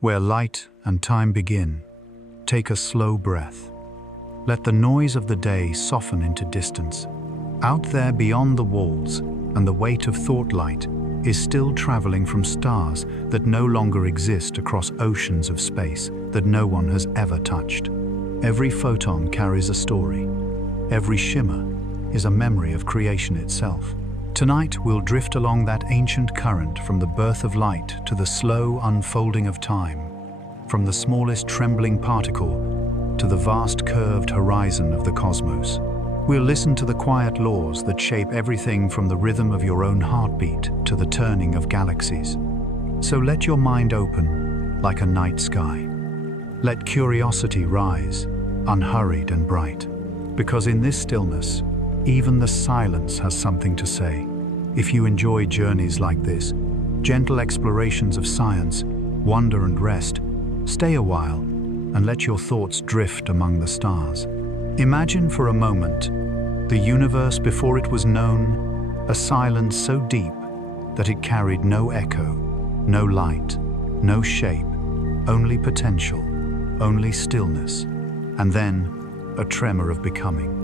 Where light and time begin, take a slow breath. Let the noise of the day soften into distance. Out there beyond the walls and the weight of thought, light is still traveling from stars that no longer exist across oceans of space that no one has ever touched. Every photon carries a story. Every shimmer is a memory of creation itself. Tonight we'll drift along that ancient current from the birth of light to the slow unfolding of time, from the smallest trembling particle to the vast curved horizon of the cosmos. We'll listen to the quiet laws that shape everything from the rhythm of your own heartbeat to the turning of galaxies. So let your mind open like a night sky. Let curiosity rise, unhurried and bright, because in this stillness, even the silence has something to say. If you enjoy journeys like this, gentle explorations of science, wonder and rest, stay a while and let your thoughts drift among the stars. Imagine for a moment the universe before it was known, a silence so deep that it carried no echo, no light, no shape, only potential, only stillness, and then a tremor of becoming.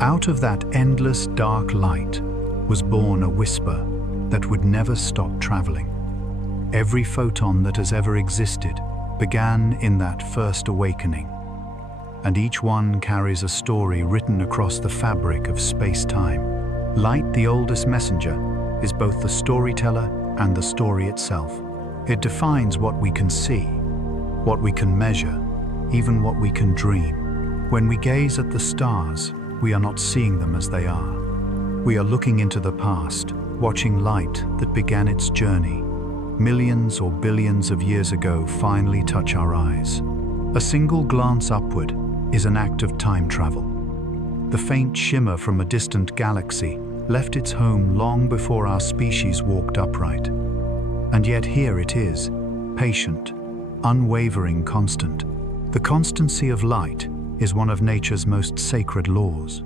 Out of that endless dark light was born a whisper that would never stop traveling. Every photon that has ever existed began in that first awakening, and each one carries a story written across the fabric of space-time. Light, the oldest messenger, is both the storyteller and the story itself. It defines what we can see, what we can measure, even what we can dream. When we gaze at the stars, we are not seeing them as they are. We are looking into the past, watching light that began its journey millions or billions of years ago finally touch our eyes. A single glance upward is an act of time travel. The faint shimmer from a distant galaxy left its home long before our species walked upright. And yet here it is, patient, unwavering, constant. The constancy of light is one of nature's most sacred laws.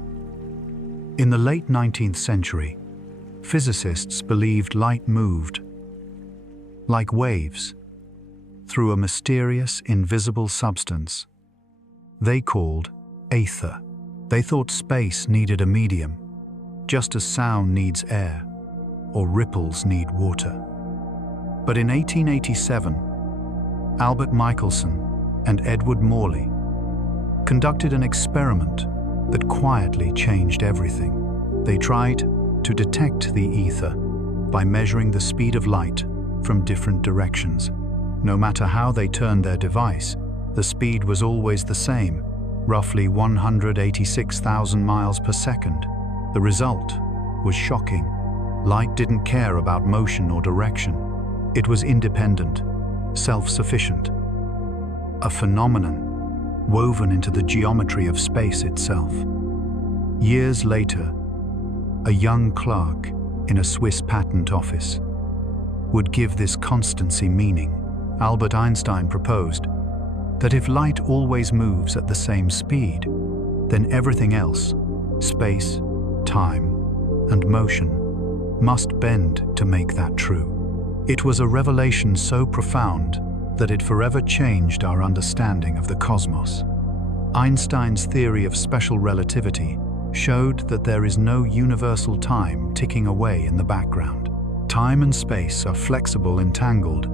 In the late 19th century, physicists believed light moved like waves through a mysterious, invisible substance they called ether. They thought space needed a medium, just as sound needs air or ripples need water. But in 1887, Albert Michelson and Edward Morley conducted an experiment that quietly changed everything. They tried to detect the ether by measuring the speed of light from different directions. No matter how they turned their device, the speed was always the same, roughly 186,000 miles per second. The result was shocking. Light didn't care about motion or direction. It was independent, self-sufficient, a phenomenon woven into the geometry of space itself. Years later, a young clerk in a Swiss patent office would give this constancy meaning. Albert Einstein proposed that if light always moves at the same speed, then everything else, space, time, and motion, must bend to make that true. It was a revelation so profound that it forever changed our understanding of the cosmos. Einstein's theory of special relativity showed that there is no universal time ticking away in the background. Time and space are flexible, entangled,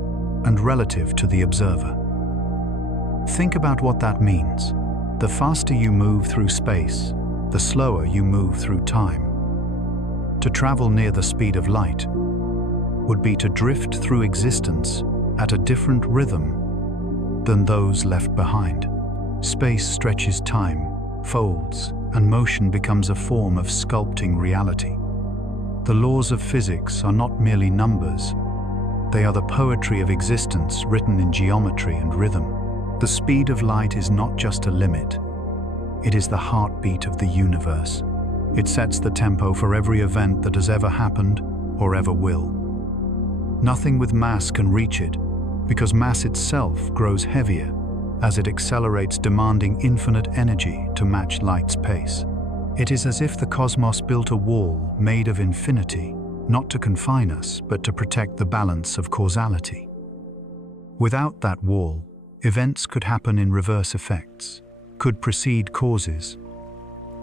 and relative to the observer. Think about what that means. The faster you move through space, the slower you move through time. To travel near the speed of light would be to drift through existence at a different rhythm than those left behind. Space stretches time, folds, and motion becomes a form of sculpting reality. The laws of physics are not merely numbers. They are the poetry of existence written in geometry and rhythm. The speed of light is not just a limit. It is the heartbeat of the universe. It sets the tempo for every event that has ever happened or ever will. Nothing with mass can reach it, because mass itself grows heavier as it accelerates, demanding infinite energy to match light's pace. It is as if the cosmos built a wall made of infinity, not to confine us, but to protect the balance of causality. Without that wall, events could happen in reverse effects, could precede causes,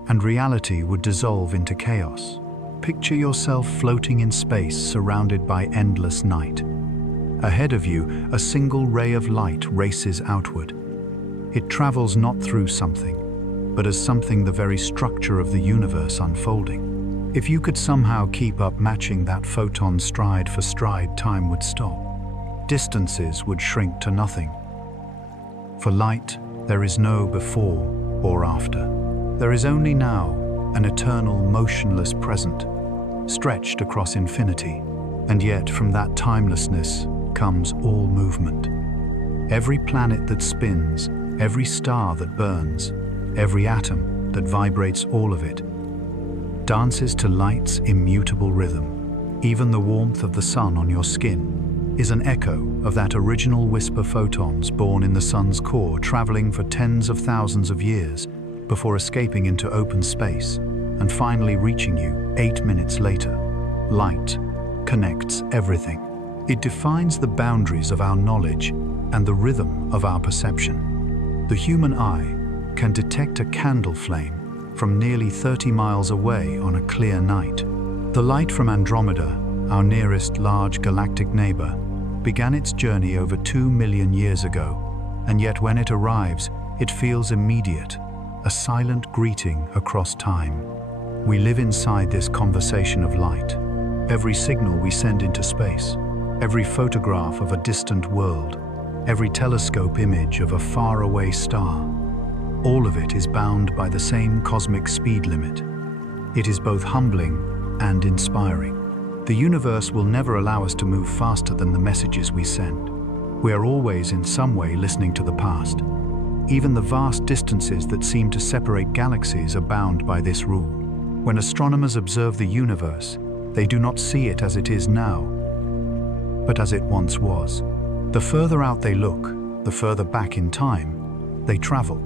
and reality would dissolve into chaos. Picture yourself floating in space, surrounded by endless night. Ahead of you, a single ray of light races outward. It travels not through something, but as something the very structure of the universe unfolding. If you could somehow keep up matching that photon stride for stride, time would stop. Distances would shrink to nothing. For light, there is no before or after. There is only now, an eternal, motionless present, stretched across infinity. And yet, from that timelessness comes all movement. Every planet that spins, every star that burns, every atom that vibrates, all of it dances to light's immutable rhythm. Even the warmth of the sun on your skin is an echo of that original whisper, photons born in the sun's core, traveling for tens of thousands of years before escaping into open space and finally reaching you 8 minutes later. Light connects everything. It defines the boundaries of our knowledge and the rhythm of our perception. The human eye can detect a candle flame from nearly 30 miles away on a clear night. The light from Andromeda, our nearest large galactic neighbor, began its journey over 2 million years ago, and yet when it arrives, it feels immediate, a silent greeting across time. We live inside this conversation of light. Every signal we send into space, every photograph of a distant world, every telescope image of a faraway star, all of it is bound by the same cosmic speed limit. It is both humbling and inspiring. The universe will never allow us to move faster than the messages we send. We are always in some way listening to the past. Even the vast distances that seem to separate galaxies are bound by this rule. When astronomers observe the universe, they do not see it as it is now, but as it once was. The further out they look, the further back in time they travel,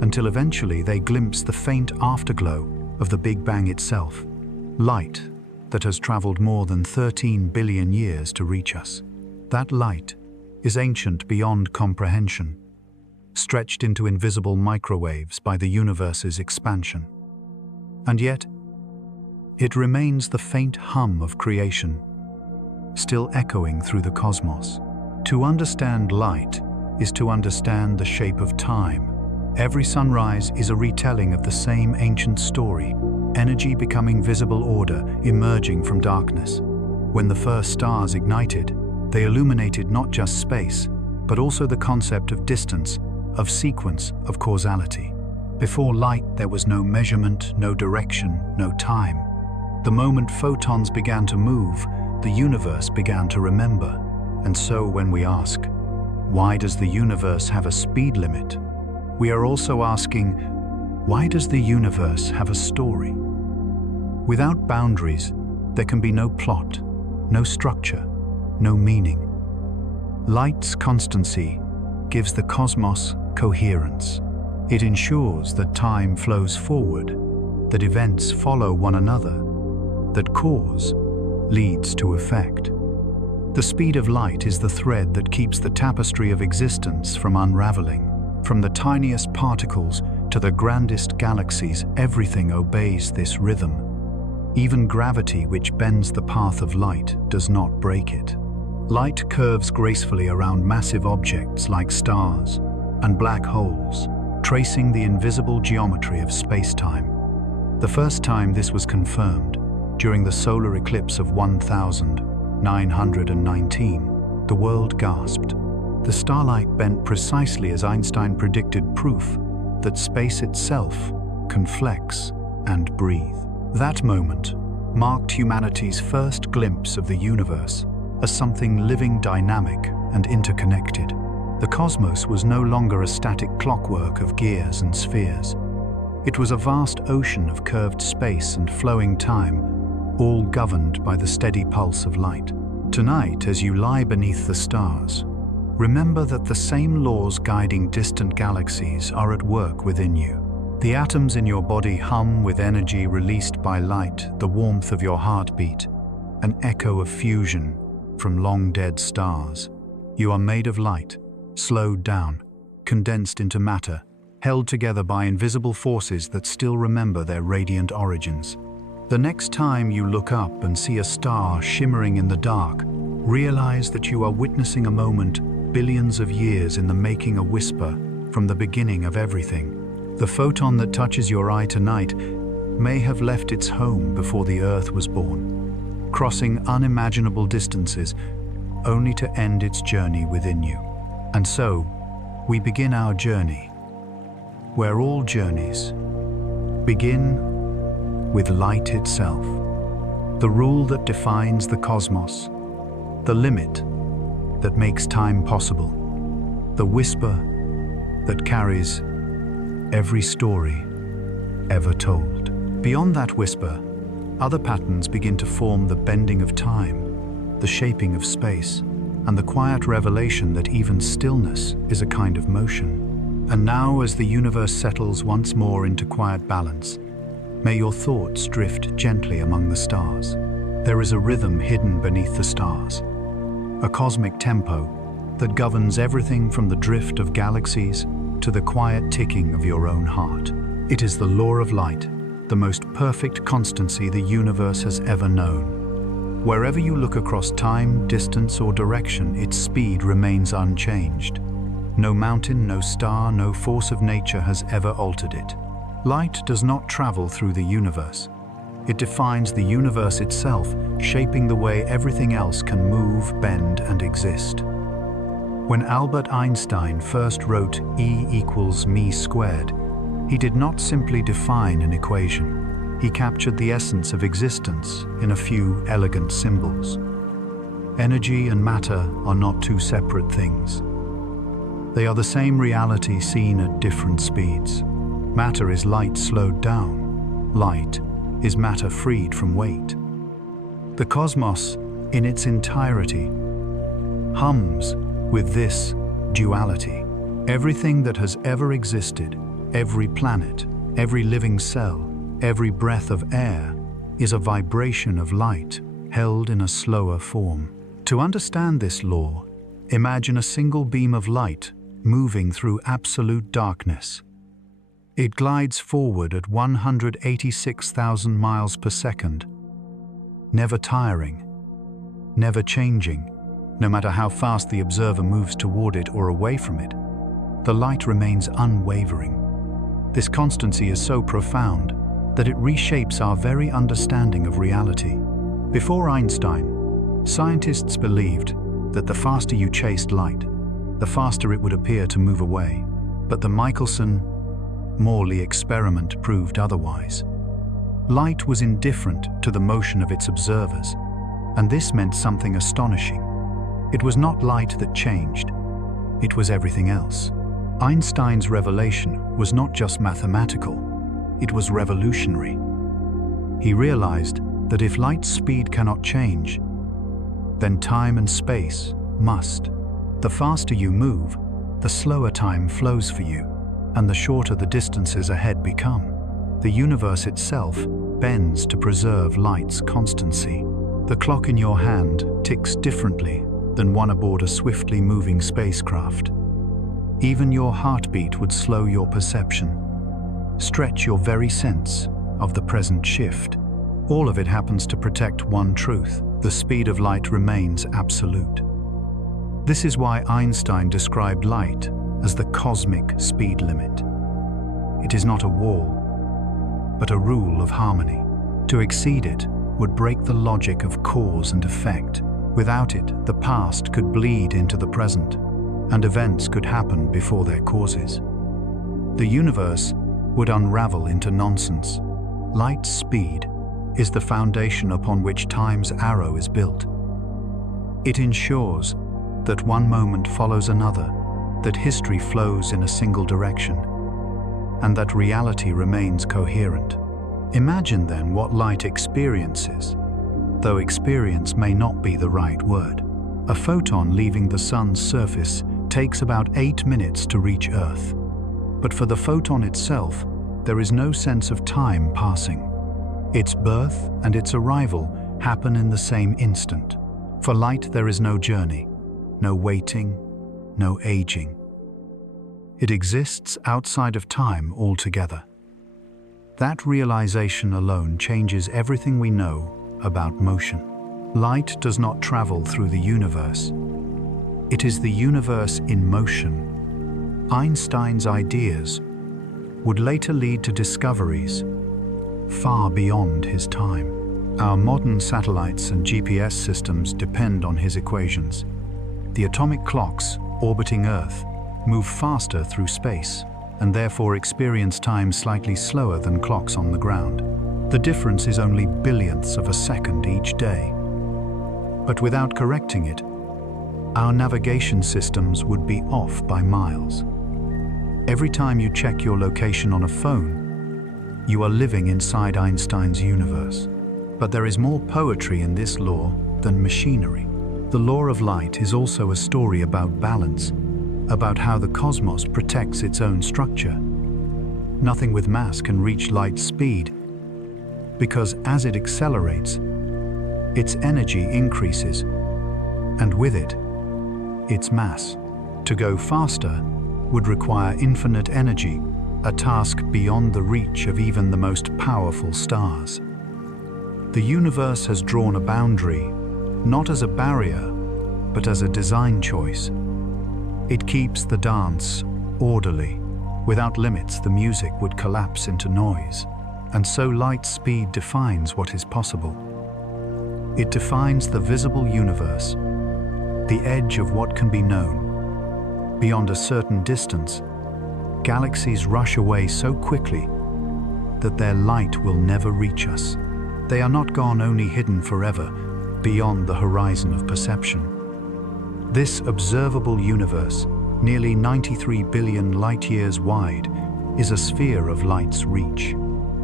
until eventually they glimpse the faint afterglow of the Big Bang itself, light that has traveled more than 13 billion years to reach us. That light is ancient beyond comprehension, stretched into invisible microwaves by the universe's expansion. And yet, it remains the faint hum of creation, still echoing through the cosmos. To understand light is to understand the shape of time. Every sunrise is a retelling of the same ancient story, energy becoming visible order, emerging from darkness. When the first stars ignited, they illuminated not just space, but also the concept of distance, of sequence, of causality. Before light, there was no measurement, no direction, no time. The moment photons began to move, the universe began to remember. And so when we ask, why does the universe have a speed limit? We are also asking, why does the universe have a story? Without boundaries, there can be no plot, no structure, no meaning. Light's constancy gives the cosmos coherence. It ensures that time flows forward, that events follow one another, that cause leads to effect. The speed of light is the thread that keeps the tapestry of existence from unraveling. From the tiniest particles to the grandest galaxies, everything obeys this rhythm. Even gravity, which bends the path of light, does not break it. Light curves gracefully around massive objects like stars and black holes, tracing the invisible geometry of space-time. The first time this was confirmed, during the solar eclipse of 1919, the world gasped. The starlight bent precisely as Einstein predicted, proof that space itself can flex and breathe. That moment marked humanity's first glimpse of the universe as something living, dynamic, and interconnected. The cosmos was no longer a static clockwork of gears and spheres. It was a vast ocean of curved space and flowing time, all governed by the steady pulse of light. Tonight, as you lie beneath the stars, remember that the same laws guiding distant galaxies are at work within you. The atoms in your body hum with energy released by light, the warmth of your heartbeat, an echo of fusion from long-dead stars. You are made of light, slowed down, condensed into matter, held together by invisible forces that still remember their radiant origins. The next time you look up and see a star shimmering in the dark, realize that you are witnessing a moment billions of years in the making, a whisper from the beginning of everything. The photon that touches your eye tonight may have left its home before the Earth was born, crossing unimaginable distances only to end its journey within you. And so, we begin our journey, where all journeys begin with light itself, the rule that defines the cosmos, the limit that makes time possible, the whisper that carries every story ever told. Beyond that whisper, other patterns begin to form: the bending of time, the shaping of space, and the quiet revelation that even stillness is a kind of motion. And now, as the universe settles once more into quiet balance, may your thoughts drift gently among the stars. There is a rhythm hidden beneath the stars, a cosmic tempo that governs everything from the drift of galaxies to the quiet ticking of your own heart. It is the law of light, the most perfect constancy the universe has ever known. Wherever you look across time, distance, or direction, its speed remains unchanged. No mountain, no star, no force of nature has ever altered it. Light does not travel through the universe. It defines the universe itself, shaping the way everything else can move, bend, and exist. When Albert Einstein first wrote E equals m², he did not simply define an equation. He captured the essence of existence in a few elegant symbols. Energy and matter are not two separate things. They are the same reality seen at different speeds. Matter is light slowed down. Light is matter freed from weight. The cosmos, in its entirety, hums with this duality. Everything that has ever existed, every planet, every living cell, every breath of air, is a vibration of light held in a slower form. To understand this law, imagine a single beam of light moving through absolute darkness. It glides forward at 186,000 miles per second, never tiring, never changing. No matter how fast the observer moves toward it or away from it, the light remains unwavering. This constancy is so profound that it reshapes our very understanding of reality. Before Einstein, scientists believed that the faster you chased light, the faster it would appear to move away. But the Michelson-Morley experiment proved otherwise. Light was indifferent to the motion of its observers, and this meant something astonishing. It was not light that changed, it was everything else. Einstein's revelation was not just mathematical, it was revolutionary. He realized that if light's speed cannot change, then time and space must. The faster you move, the slower time flows for you, and the shorter the distances ahead become. The universe itself bends to preserve light's constancy. The clock in your hand ticks differently than one aboard a swiftly moving spacecraft. Even your heartbeat would slow your perception, stretch your very sense of the present shift. All of it happens to protect one truth: the speed of light remains absolute. This is why Einstein described light as the cosmic speed limit. It is not a wall, but a rule of harmony. To exceed it would break the logic of cause and effect. Without it, the past could bleed into the present, and events could happen before their causes. The universe would unravel into nonsense. Light's speed is the foundation upon which time's arrow is built. It ensures that one moment follows another, that history flows in a single direction, and that reality remains coherent. Imagine then what light experiences, though experience may not be the right word. A photon leaving the sun's surface takes about 8 minutes to reach Earth. But for the photon itself, there is no sense of time passing. Its birth and its arrival happen in the same instant. For light, there is no journey. no waiting, no aging. It exists outside of time altogether. That realization alone changes everything we know about motion. Light does not travel through the universe. It is the universe in motion. Einstein's ideas would later lead to discoveries far beyond his time. Our modern satellites and GPS systems depend on his equations. The atomic clocks orbiting Earth move faster through space and therefore experience time slightly slower than clocks on the ground. The difference is only billionths of a second each day. But without correcting it, our navigation systems would be off by miles. Every time you check your location on a phone, you are living inside Einstein's universe. But there is more poetry in this law than machinery. The law of light is also a story about balance, about how the cosmos protects its own structure. Nothing with mass can reach light speed, because as it accelerates, its energy increases, and with it, its mass. To go faster would require infinite energy, a task beyond the reach of even the most powerful stars. The universe has drawn a boundary, not as a barrier, but as a design choice. It keeps the dance orderly. Without limits, the music would collapse into noise. And so light speed defines what is possible. It defines the visible universe, the edge of what can be known. Beyond a certain distance, galaxies rush away so quickly that their light will never reach us. They are not gone, only hidden forever, beyond the horizon of perception. This observable universe, nearly 93 billion light-years wide, is a sphere of light's reach.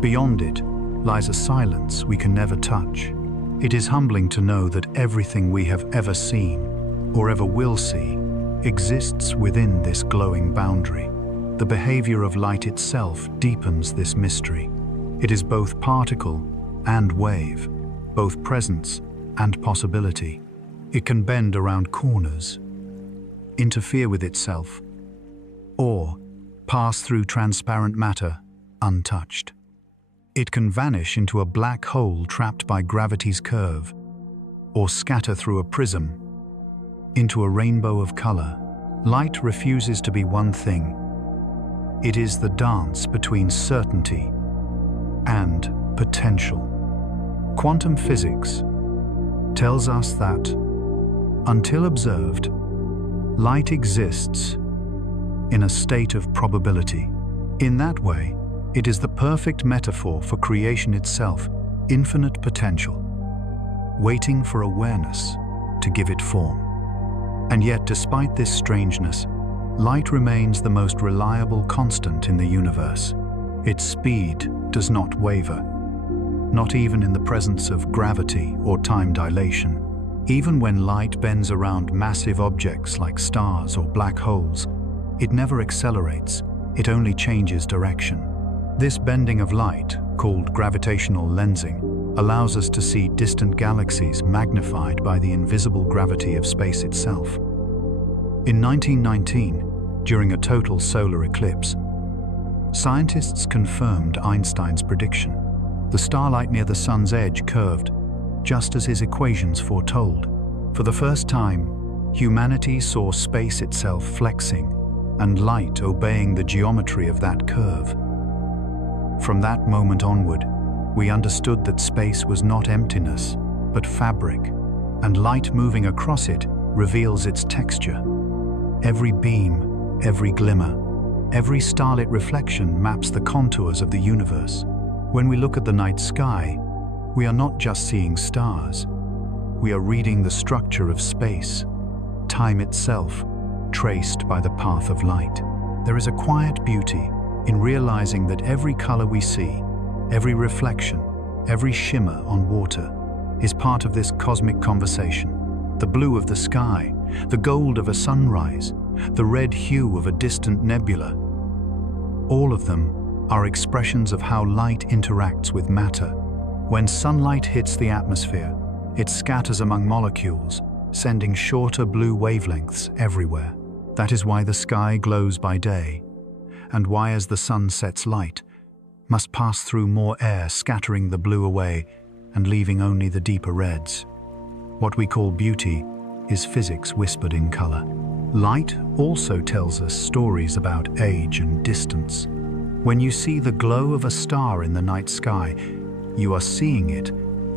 Beyond it lies a silence we can never touch. It is humbling to know that everything we have ever seen, or ever will see, exists within this glowing boundary. The behavior of light itself deepens this mystery. It is both particle and wave, both presence and possibility. It can bend around corners, interfere with itself, or pass through transparent matter untouched. It can vanish into a black hole trapped by gravity's curve, or scatter through a prism into a rainbow of color. Light refuses to be one thing. It is the dance between certainty and potential. Quantum physics tells us that, until observed, light exists in a state of probability. In that way, it is the perfect metaphor for creation itself, infinite potential, waiting for awareness to give it form. And yet, despite this strangeness, light remains the most reliable constant in the universe. Its speed does not waver, not even in the presence of gravity or time dilation. Even when light bends around massive objects like stars or black holes, it never accelerates, it only changes direction. This bending of light, called gravitational lensing, allows us to see distant galaxies magnified by the invisible gravity of space itself. In 1919, during a total solar eclipse, scientists confirmed Einstein's prediction. The starlight near the sun's edge curved, just as his equations foretold. For the first time, humanity saw space itself flexing, and light obeying the geometry of that curve. From that moment onward, we understood that space was not emptiness, but fabric, and light moving across it reveals its texture. Every beam, every glimmer, every starlit reflection maps the contours of the universe. When we look at the night sky, we are not just seeing stars. We are reading the structure of space, time itself, traced by the path of light. There is a quiet beauty in realizing that every color we see, every reflection, every shimmer on water, is part of this cosmic conversation. The blue of the sky, the gold of a sunrise, the red hue of a distant nebula. All of them are expressions of how light interacts with matter. When sunlight hits the atmosphere, it scatters among molecules, sending shorter blue wavelengths everywhere. That is why the sky glows by day, and why as the sun sets light, must pass through more air, scattering the blue away and leaving only the deeper reds. What we call beauty is physics whispered in color. Light also tells us stories about age and distance. When you see the glow of a star in the night sky, you are seeing it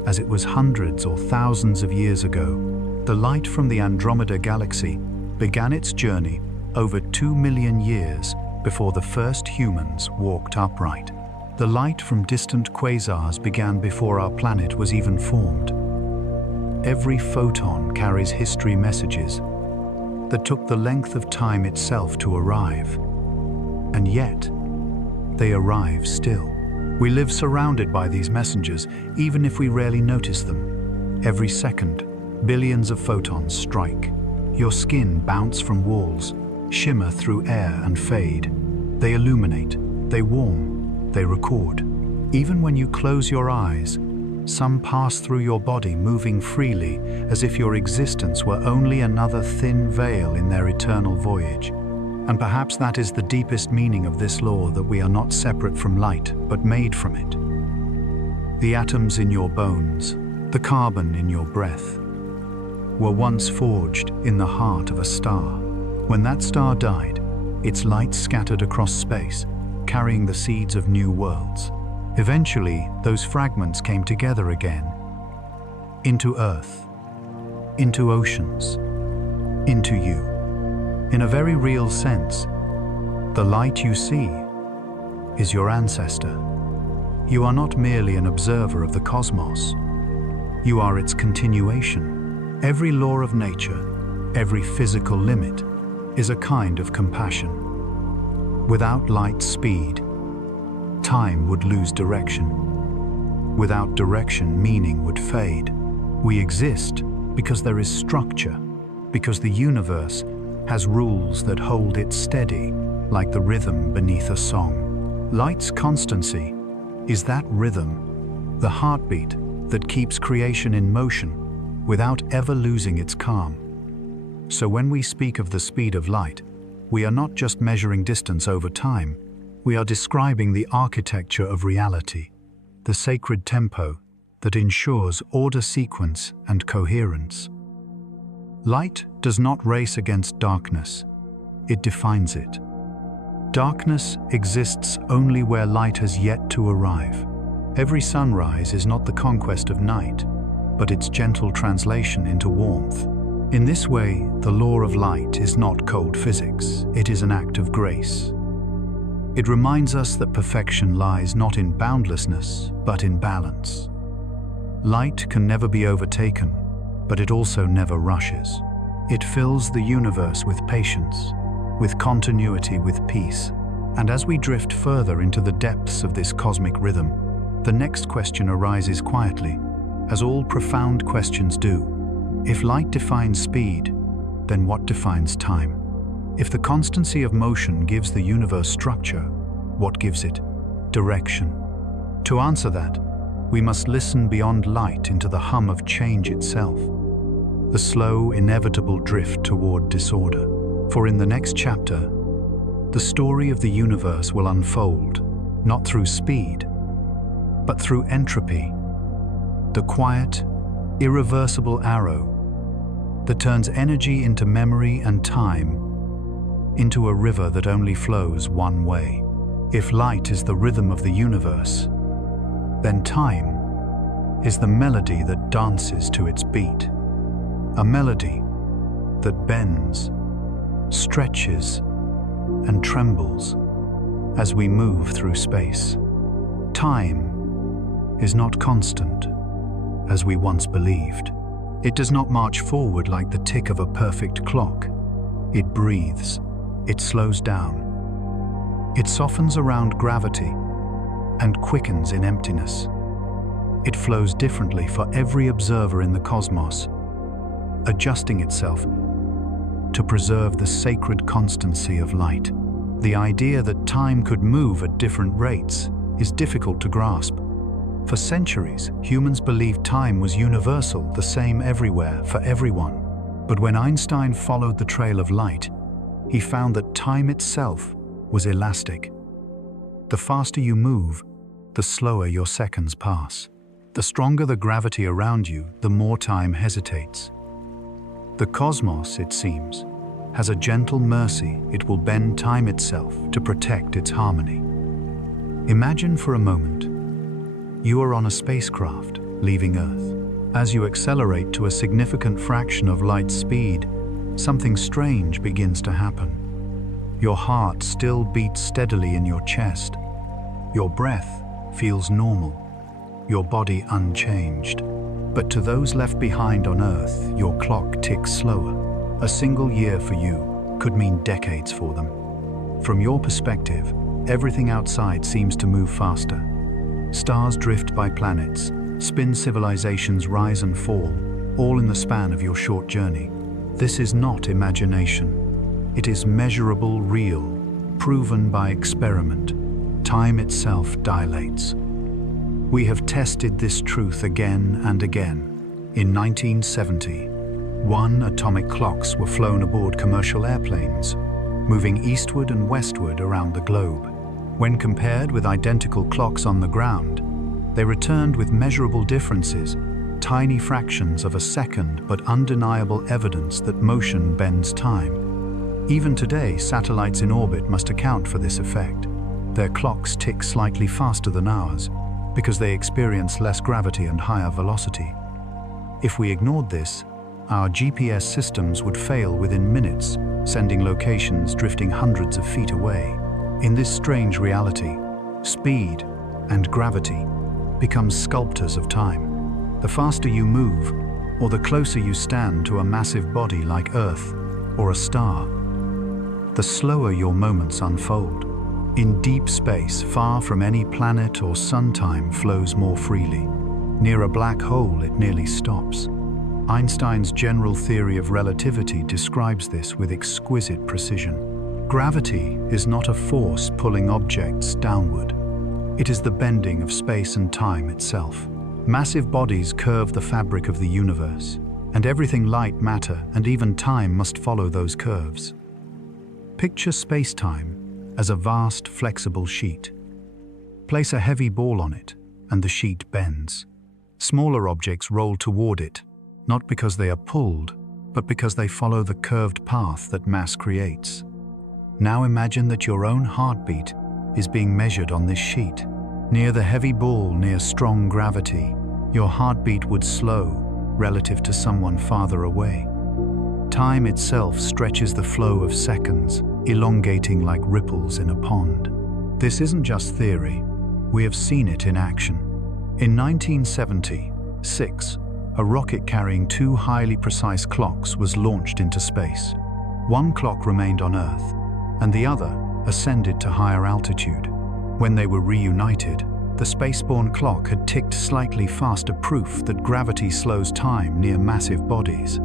as it was hundreds or thousands of years ago. The light from the Andromeda galaxy began its journey over 2 million years before the first humans walked upright. The light from distant quasars began before our planet was even formed. Every photon carries history messages that took the length of time itself to arrive. And yet, they arrive still. We live surrounded by these messengers, even if we rarely notice them. Every second, billions of photons strike. Your skin bounce from walls, shimmer through air and fade. They illuminate, they warm, they record. Even when you close your eyes, some pass through your body, moving freely, as if your existence were only another thin veil in their eternal voyage. And perhaps that is the deepest meaning of this law, that we are not separate from light, but made from it. The atoms in your bones, the carbon in your breath, were once forged in the heart of a star. When that star died, its light scattered across space, carrying the seeds of new worlds. Eventually, those fragments came together again, into Earth, into oceans, into you. In a very real sense, the light you see is your ancestor. You are not merely an observer of the cosmos. You are its continuation. Every law of nature, every physical limit, is a kind of compassion. Without light's speed, time would lose direction. Without direction, meaning would fade. We exist because there is structure, because the universe has rules that hold it steady, like the rhythm beneath a song. Light's constancy is that rhythm, the heartbeat that keeps creation in motion without ever losing its calm. So when we speak of the speed of light, we are not just measuring distance over time. We are describing the architecture of reality, the sacred tempo that ensures order, sequence, and coherence. Light does not race against darkness, it defines it. Darkness exists only where light has yet to arrive. Every sunrise is not the conquest of night, but its gentle translation into warmth. In this way, the law of light is not cold physics, it is an act of grace. It reminds us that perfection lies not in boundlessness, but in balance. Light can never be overtaken, but it also never rushes. It fills the universe with patience, with continuity, with peace. And as we drift further into the depths of this cosmic rhythm, the next question arises quietly, as all profound questions do. If light defines speed, then what defines time? If the constancy of motion gives the universe structure, what gives it direction? To answer that, we must listen beyond light into the hum of change itself, the slow, inevitable drift toward disorder. For in the next chapter, the story of the universe will unfold, not through speed, but through entropy, the quiet, irreversible arrow that turns energy into memory and time into a river that only flows one way. If light is the rhythm of the universe, then time is the melody that dances to its beat. A melody that bends, stretches, and trembles as we move through space. Time is not constant, as we once believed. It does not march forward like the tick of a perfect clock. It breathes, it slows down. It softens around gravity and quickens in emptiness. It flows differently for every observer in the cosmos, adjusting itself to preserve the sacred constancy of light. The idea that time could move at different rates is difficult to grasp. For centuries, humans believed time was universal, the same everywhere, for everyone. But when Einstein followed the trail of light, he found that time itself was elastic. The faster you move, the slower your seconds pass. The stronger the gravity around you, the more time hesitates. The cosmos, it seems, has a gentle mercy. It will bend time itself to protect its harmony. Imagine for a moment, you are on a spacecraft leaving Earth. As you accelerate to a significant fraction of light speed, something strange begins to happen. Your heart still beats steadily in your chest. Your breath feels normal, your body unchanged. But to those left behind on Earth, your clock ticks slower. A single year for you could mean decades for them. From your perspective, everything outside seems to move faster. Stars drift by planets, spin civilizations rise and fall, all in the span of your short journey. This is not imagination. It is measurable, real, proven by experiment. Time itself dilates. We have tested this truth again and again. In 1970, atomic clocks were flown aboard commercial airplanes, moving eastward and westward around the globe. When compared with identical clocks on the ground, they returned with measurable differences, tiny fractions of a second, but undeniable evidence that motion bends time. Even today, satellites in orbit must account for this effect. Their clocks tick slightly faster than ours, because they experience less gravity and higher velocity. If we ignored this, our GPS systems would fail within minutes, sending locations drifting hundreds of feet away. In this strange reality, speed and gravity become sculptors of time. The faster you move, or the closer you stand to a massive body like Earth or a star, the slower your moments unfold. In deep space, far from any planet or sun, time flows more freely. Near a black hole, it nearly stops. Einstein's general theory of relativity describes this with exquisite precision. Gravity is not a force pulling objects downward. It is the bending of space and time itself. Massive bodies curve the fabric of the universe, and everything light, matter, and even time must follow those curves. Picture space-time as a vast, flexible sheet. Place a heavy ball on it, and the sheet bends. Smaller objects roll toward it, not because they are pulled, but because they follow the curved path that mass creates. Now imagine that your own heartbeat is being measured on this sheet. Near the heavy ball, near strong gravity, your heartbeat would slow relative to someone farther away. Time itself stretches the flow of seconds, elongating like ripples in a pond. This isn't just theory, we have seen it in action. In 1976, a rocket carrying two highly precise clocks was launched into space. One clock remained on Earth, and the other ascended to higher altitude. When they were reunited, the spaceborne clock had ticked slightly faster, proof that gravity slows time near massive bodies.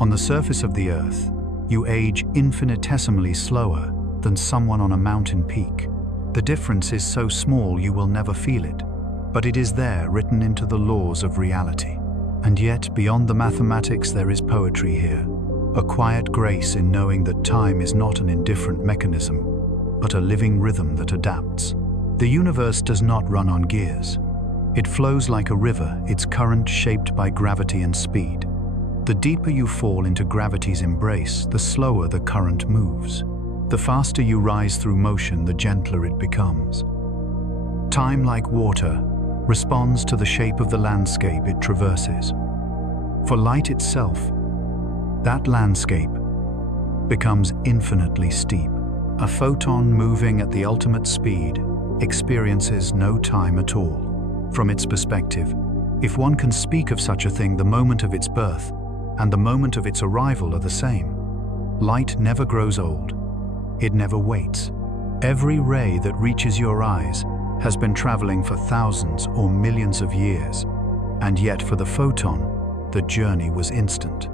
On the surface of the Earth, you age infinitesimally slower than someone on a mountain peak. The difference is so small you will never feel it, but it is there, written into the laws of reality. And yet, beyond the mathematics, there is poetry here, a quiet grace in knowing that time is not an indifferent mechanism, but a living rhythm that adapts. The universe does not run on gears. It flows like a river, its current shaped by gravity and speed. The deeper you fall into gravity's embrace, the slower the current moves. The faster you rise through motion, the gentler it becomes. Time, like water, responds to the shape of the landscape it traverses. For light itself, that landscape becomes infinitely steep. A photon moving at the ultimate speed experiences no time at all. From its perspective, if one can speak of such a thing, the moment of its birth and the moment of its arrival are the same. Light never grows old. It never waits. Every ray that reaches your eyes has been traveling for thousands or millions of years, and yet for the photon, the journey was instant.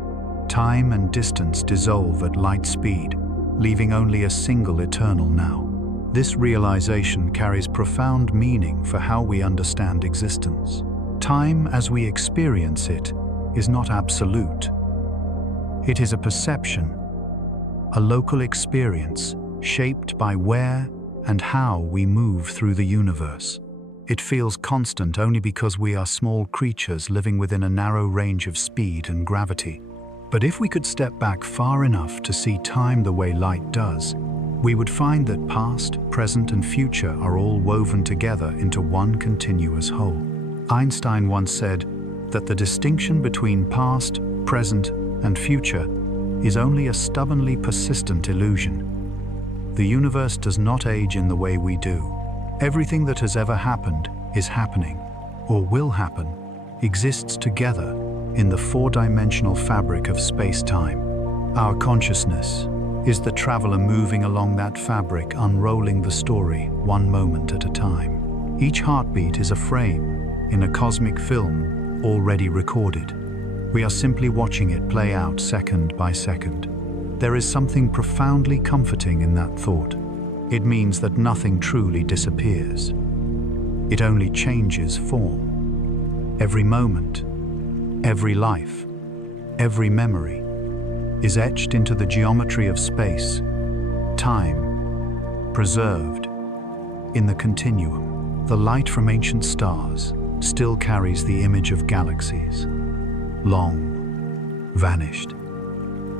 Time and distance dissolve at light speed, leaving only a single eternal now. This realization carries profound meaning for how we understand existence. Time, as we experience it, is not absolute. It is a perception, a local experience shaped by where and how we move through the universe. It feels constant only because we are small creatures living within a narrow range of speed and gravity. But if we could step back far enough to see time the way light does, we would find that past, present, and future are all woven together into one continuous whole. Einstein once said that the distinction between past, present, and future is only a stubbornly persistent illusion. The universe does not age in the way we do. Everything that has ever happened is happening, or will happen, exists together in the four-dimensional fabric of space-time. Our consciousness is the traveler moving along that fabric, unrolling the story one moment at a time. Each heartbeat is a frame in a cosmic film already recorded. We are simply watching it play out second by second. There is something profoundly comforting in that thought. It means that nothing truly disappears. It only changes form. Every moment, every life, every memory is etched into the geometry of space, time, preserved in the continuum. The light from ancient stars still carries the image of galaxies, long vanished.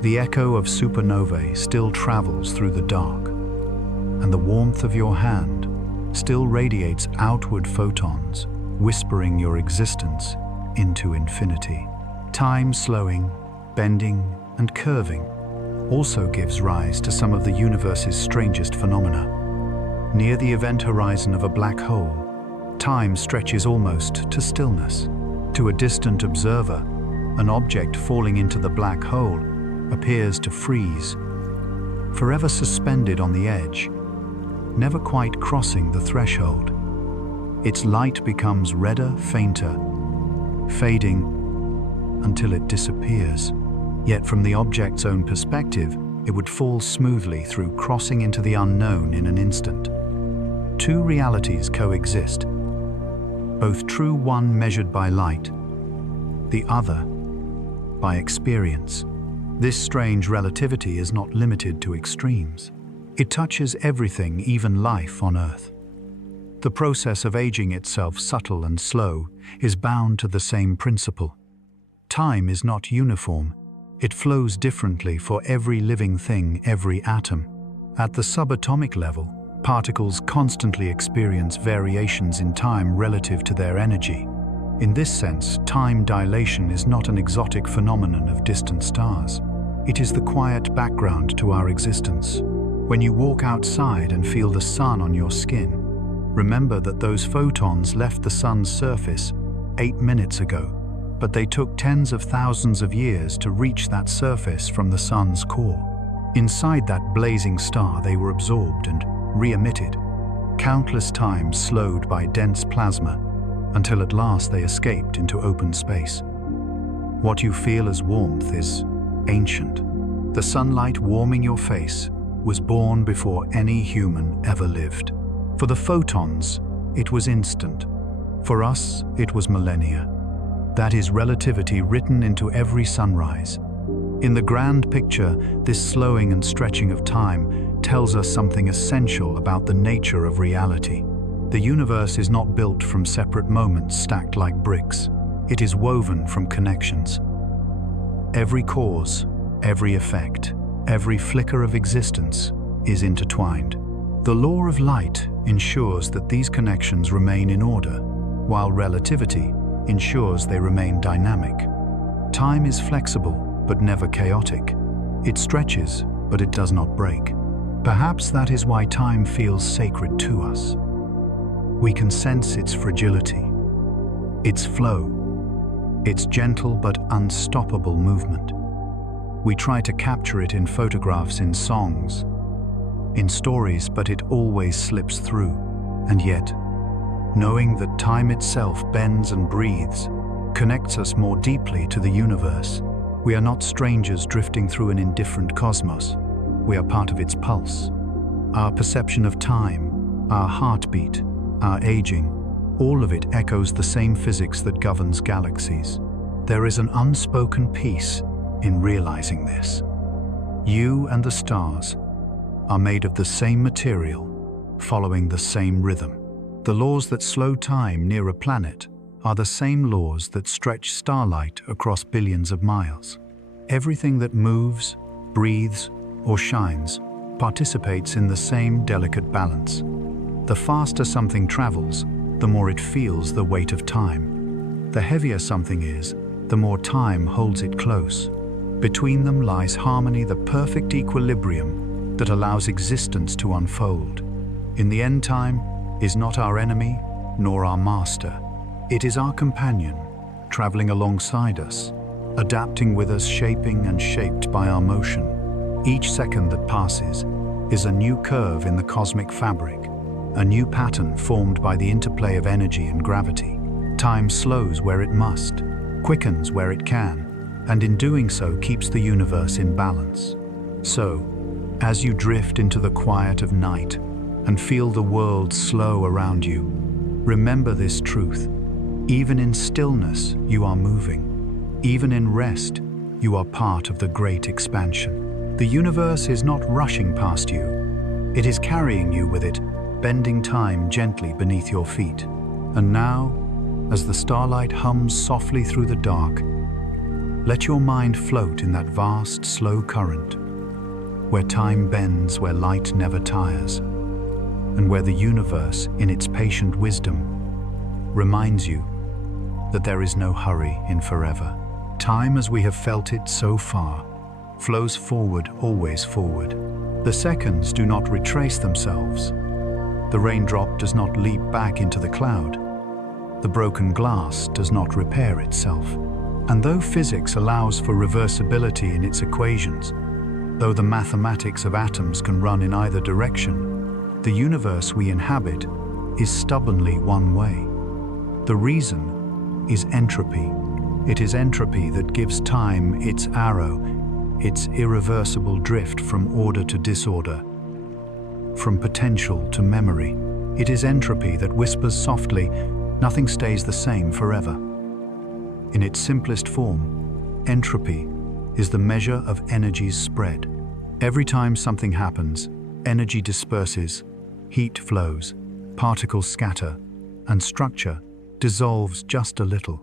The echo of supernovae still travels through the dark, and the warmth of your hand still radiates outward photons, whispering your existence into infinity. Time slowing, bending, and curving also gives rise to some of the universe's strangest phenomena. Near the event horizon of a black hole, time stretches almost to stillness. To a distant observer, an object falling into the black hole appears to freeze, forever suspended on the edge, never quite crossing the threshold. Its light becomes redder, fainter, fading until it disappears. Yet from the object's own perspective, it would fall smoothly through, crossing into the unknown in an instant. Two realities coexist, both true, one measured by light, the other by experience. This strange relativity is not limited to extremes. It touches everything, even life on Earth. The process of aging itself, subtle and slow, is bound to the same principle. Time is not uniform. It flows differently for every living thing, every atom. At the subatomic level, particles constantly experience variations in time relative to their energy. In this sense, time dilation is not an exotic phenomenon of distant stars. It is the quiet background to our existence. When you walk outside and feel the sun on your skin, remember that those photons left the sun's surface 8 minutes ago, but they took tens of thousands of years to reach that surface from the sun's core. Inside that blazing star, they were absorbed and re-emitted, countless times slowed by dense plasma, until at last they escaped into open space. What you feel as warmth is ancient. The sunlight warming your face was born before any human ever lived. For the photons, it was instant. For us, it was millennia. That is relativity written into every sunrise. In the grand picture, this slowing and stretching of time tells us something essential about the nature of reality. The universe is not built from separate moments stacked like bricks. It is woven from connections. Every cause, every effect, every flicker of existence is intertwined. The law of light ensures that these connections remain in order, while relativity ensures they remain dynamic. Time is flexible, but never chaotic. It stretches, but it does not break. Perhaps that is why time feels sacred to us. We can sense its fragility, its flow, its gentle but unstoppable movement. We try to capture it in photographs, in songs, in stories, but it always slips through. And yet, knowing that time itself bends and breathes connects us more deeply to the universe. We are not strangers drifting through an indifferent cosmos. We are part of its pulse. Our perception of time, our heartbeat, our aging, all of it echoes the same physics that governs galaxies. There is an unspoken peace in realizing this. You and the stars are made of the same material, following the same rhythm. The laws that slow time near a planet are the same laws that stretch starlight across billions of miles. Everything that moves, breathes, or shines participates in the same delicate balance. The faster something travels, the more it feels the weight of time. The heavier something is, the more time holds it close. Between them lies harmony, the perfect equilibrium that allows existence to unfold. In the end, time is not our enemy nor our master. It is our companion, traveling alongside us, adapting with us, shaping and shaped by our motion. Each second that passes is a new curve in the cosmic fabric, a new pattern formed by the interplay of energy and gravity. Time slows where it must, quickens where it can, and in doing so keeps the universe in balance. So, as you drift into the quiet of night and feel the world slow around you, remember this truth. Even in stillness, you are moving. Even in rest, you are part of the great expansion. The universe is not rushing past you. It is carrying you with it, bending time gently beneath your feet. And now, as the starlight hums softly through the dark, let your mind float in that vast, slow current, where time bends, where light never tires, and where the universe, in its patient wisdom, reminds you that there is no hurry in forever. Time, as we have felt it so far, flows forward, always forward. The seconds do not retrace themselves. The raindrop does not leap back into the cloud. The broken glass does not repair itself. And though physics allows for reversibility in its equations, though the mathematics of atoms can run in either direction, the universe we inhabit is stubbornly one way. The reason is entropy. It is entropy that gives time its arrow, its irreversible drift from order to disorder, from potential to memory. It is entropy that whispers softly, nothing stays the same forever. In its simplest form, entropy is the measure of energy's spread. Every time something happens, energy disperses, heat flows, particles scatter, and structure dissolves just a little.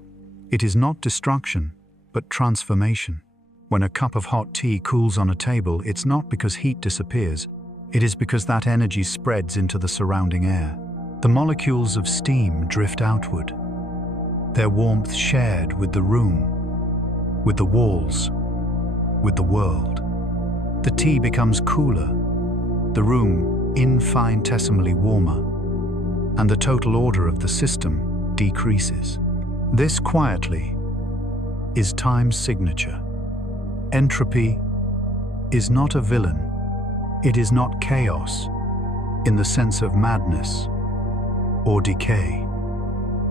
It is not destruction, but transformation. When a cup of hot tea cools on a table, it's not because heat disappears, it is because that energy spreads into the surrounding air. The molecules of steam drift outward, their warmth shared with the room, with the walls, with the world. The tea becomes cooler, the room infinitesimally warmer, and the total order of the system decreases. This quietly is time's signature. Entropy is not a villain. It is not chaos in the sense of madness or decay.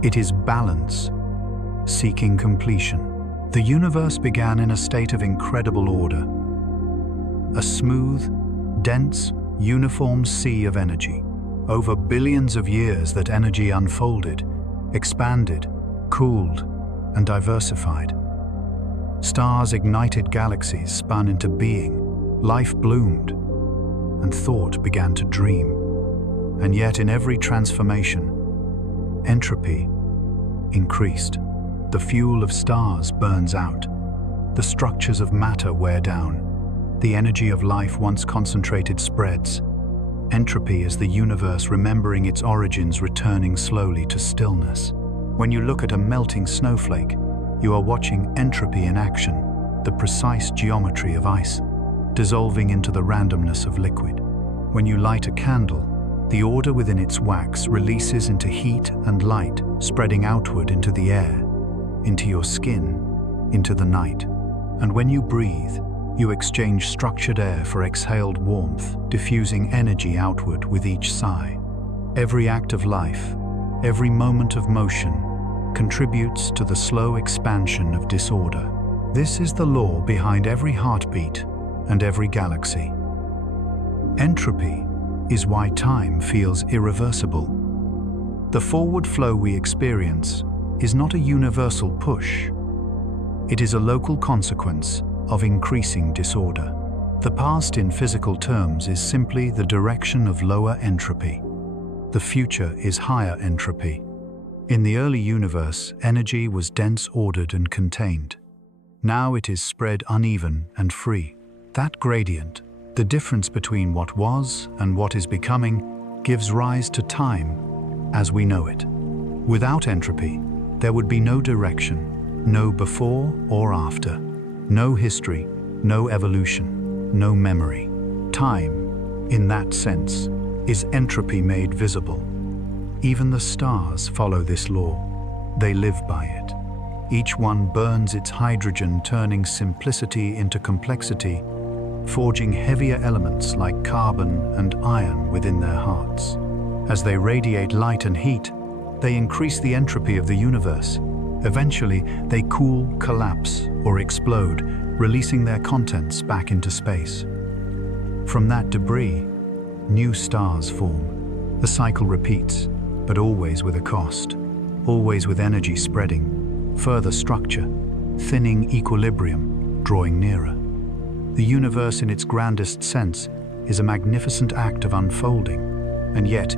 It is balance, seeking completion. The universe began in a state of incredible order, a smooth, dense, uniform sea of energy. Over billions of years, that energy unfolded, expanded, cooled, and diversified. Stars ignited, galaxies spun into being, life bloomed, and thought began to dream. And yet in every transformation, entropy increased. The fuel of stars burns out. The structures of matter wear down. The energy of life once concentrated spreads. Entropy is the universe remembering its origins, returning slowly to stillness. When you look at a melting snowflake, you are watching entropy in action, the precise geometry of ice, dissolving into the randomness of liquid. When you light a candle, the order within its wax releases into heat and light, spreading outward into the air, into your skin, into the night. And when you breathe, you exchange structured air for exhaled warmth, diffusing energy outward with each sigh. Every act of life, every moment of motion, contributes to the slow expansion of disorder. This is the law behind every heartbeat and every galaxy. Entropy is why time feels irreversible. The forward flow we experience is not a universal push. It is a local consequence of increasing disorder. The past in physical terms is simply the direction of lower entropy. The future is higher entropy. In the early universe, energy was dense, ordered, and contained. Now it is spread uneven and free. That gradient, the difference between what was and what is becoming, gives rise to time as we know it. Without entropy, there would be no direction, no before or after, no history, no evolution, no memory. Time, in that sense, is entropy made visible. Even the stars follow this law. They live by it. Each one burns its hydrogen, turning simplicity into complexity, forging heavier elements like carbon and iron within their hearts. As they radiate light and heat, they increase the entropy of the universe. Eventually, they cool, collapse, or explode, releasing their contents back into space. From that debris, new stars form. The cycle repeats, but always with a cost, always with energy spreading, further structure, thinning equilibrium, drawing nearer. The universe in its grandest sense is a magnificent act of unfolding, and yet,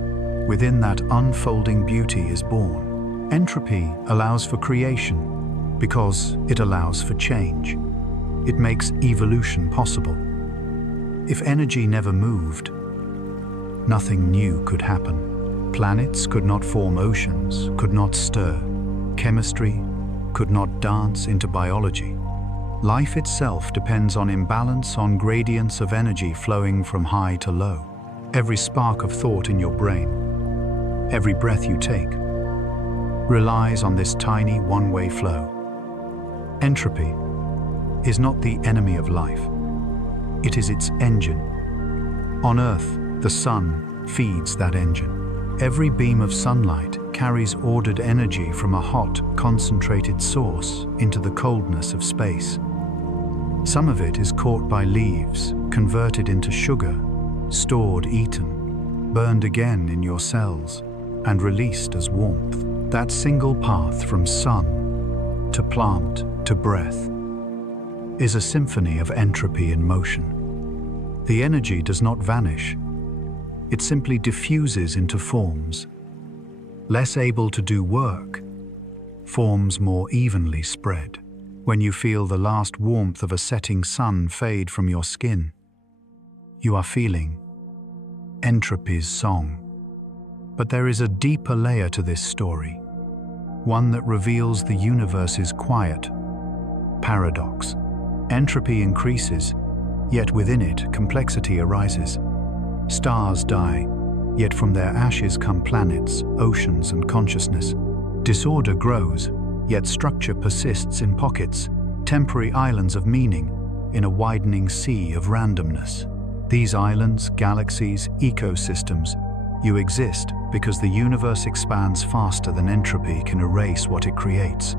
within that unfolding beauty is born. Entropy allows for creation because it allows for change. It makes evolution possible. If energy never moved, nothing new could happen. Planets could not form oceans, could not stir. Chemistry could not dance into biology. Life itself depends on imbalance, on gradients of energy flowing from high to low. Every spark of thought in your brain, every breath you take, relies on this tiny one-way flow. Entropy is not the enemy of life. It is its engine. On Earth, the sun feeds that engine. Every beam of sunlight carries ordered energy from a hot, concentrated source into the coldness of space. Some of it is caught by leaves, converted into sugar, stored, eaten, burned again in your cells, and released as warmth. That single path from sun to plant to breath is a symphony of entropy in motion. The energy does not vanish. It simply diffuses into forms. Less able to do work, forms more evenly spread. When you feel the last warmth of a setting sun fade from your skin, you are feeling entropy's song. But there is a deeper layer to this story, one that reveals the universe's quiet paradox. Entropy increases, yet within it complexity arises. Stars die, yet from their ashes come planets, oceans, and consciousness. Disorder grows, yet structure persists in pockets, temporary islands of meaning in a widening sea of randomness. These islands, galaxies, ecosystems, you exist because the universe expands faster than entropy can erase what it creates.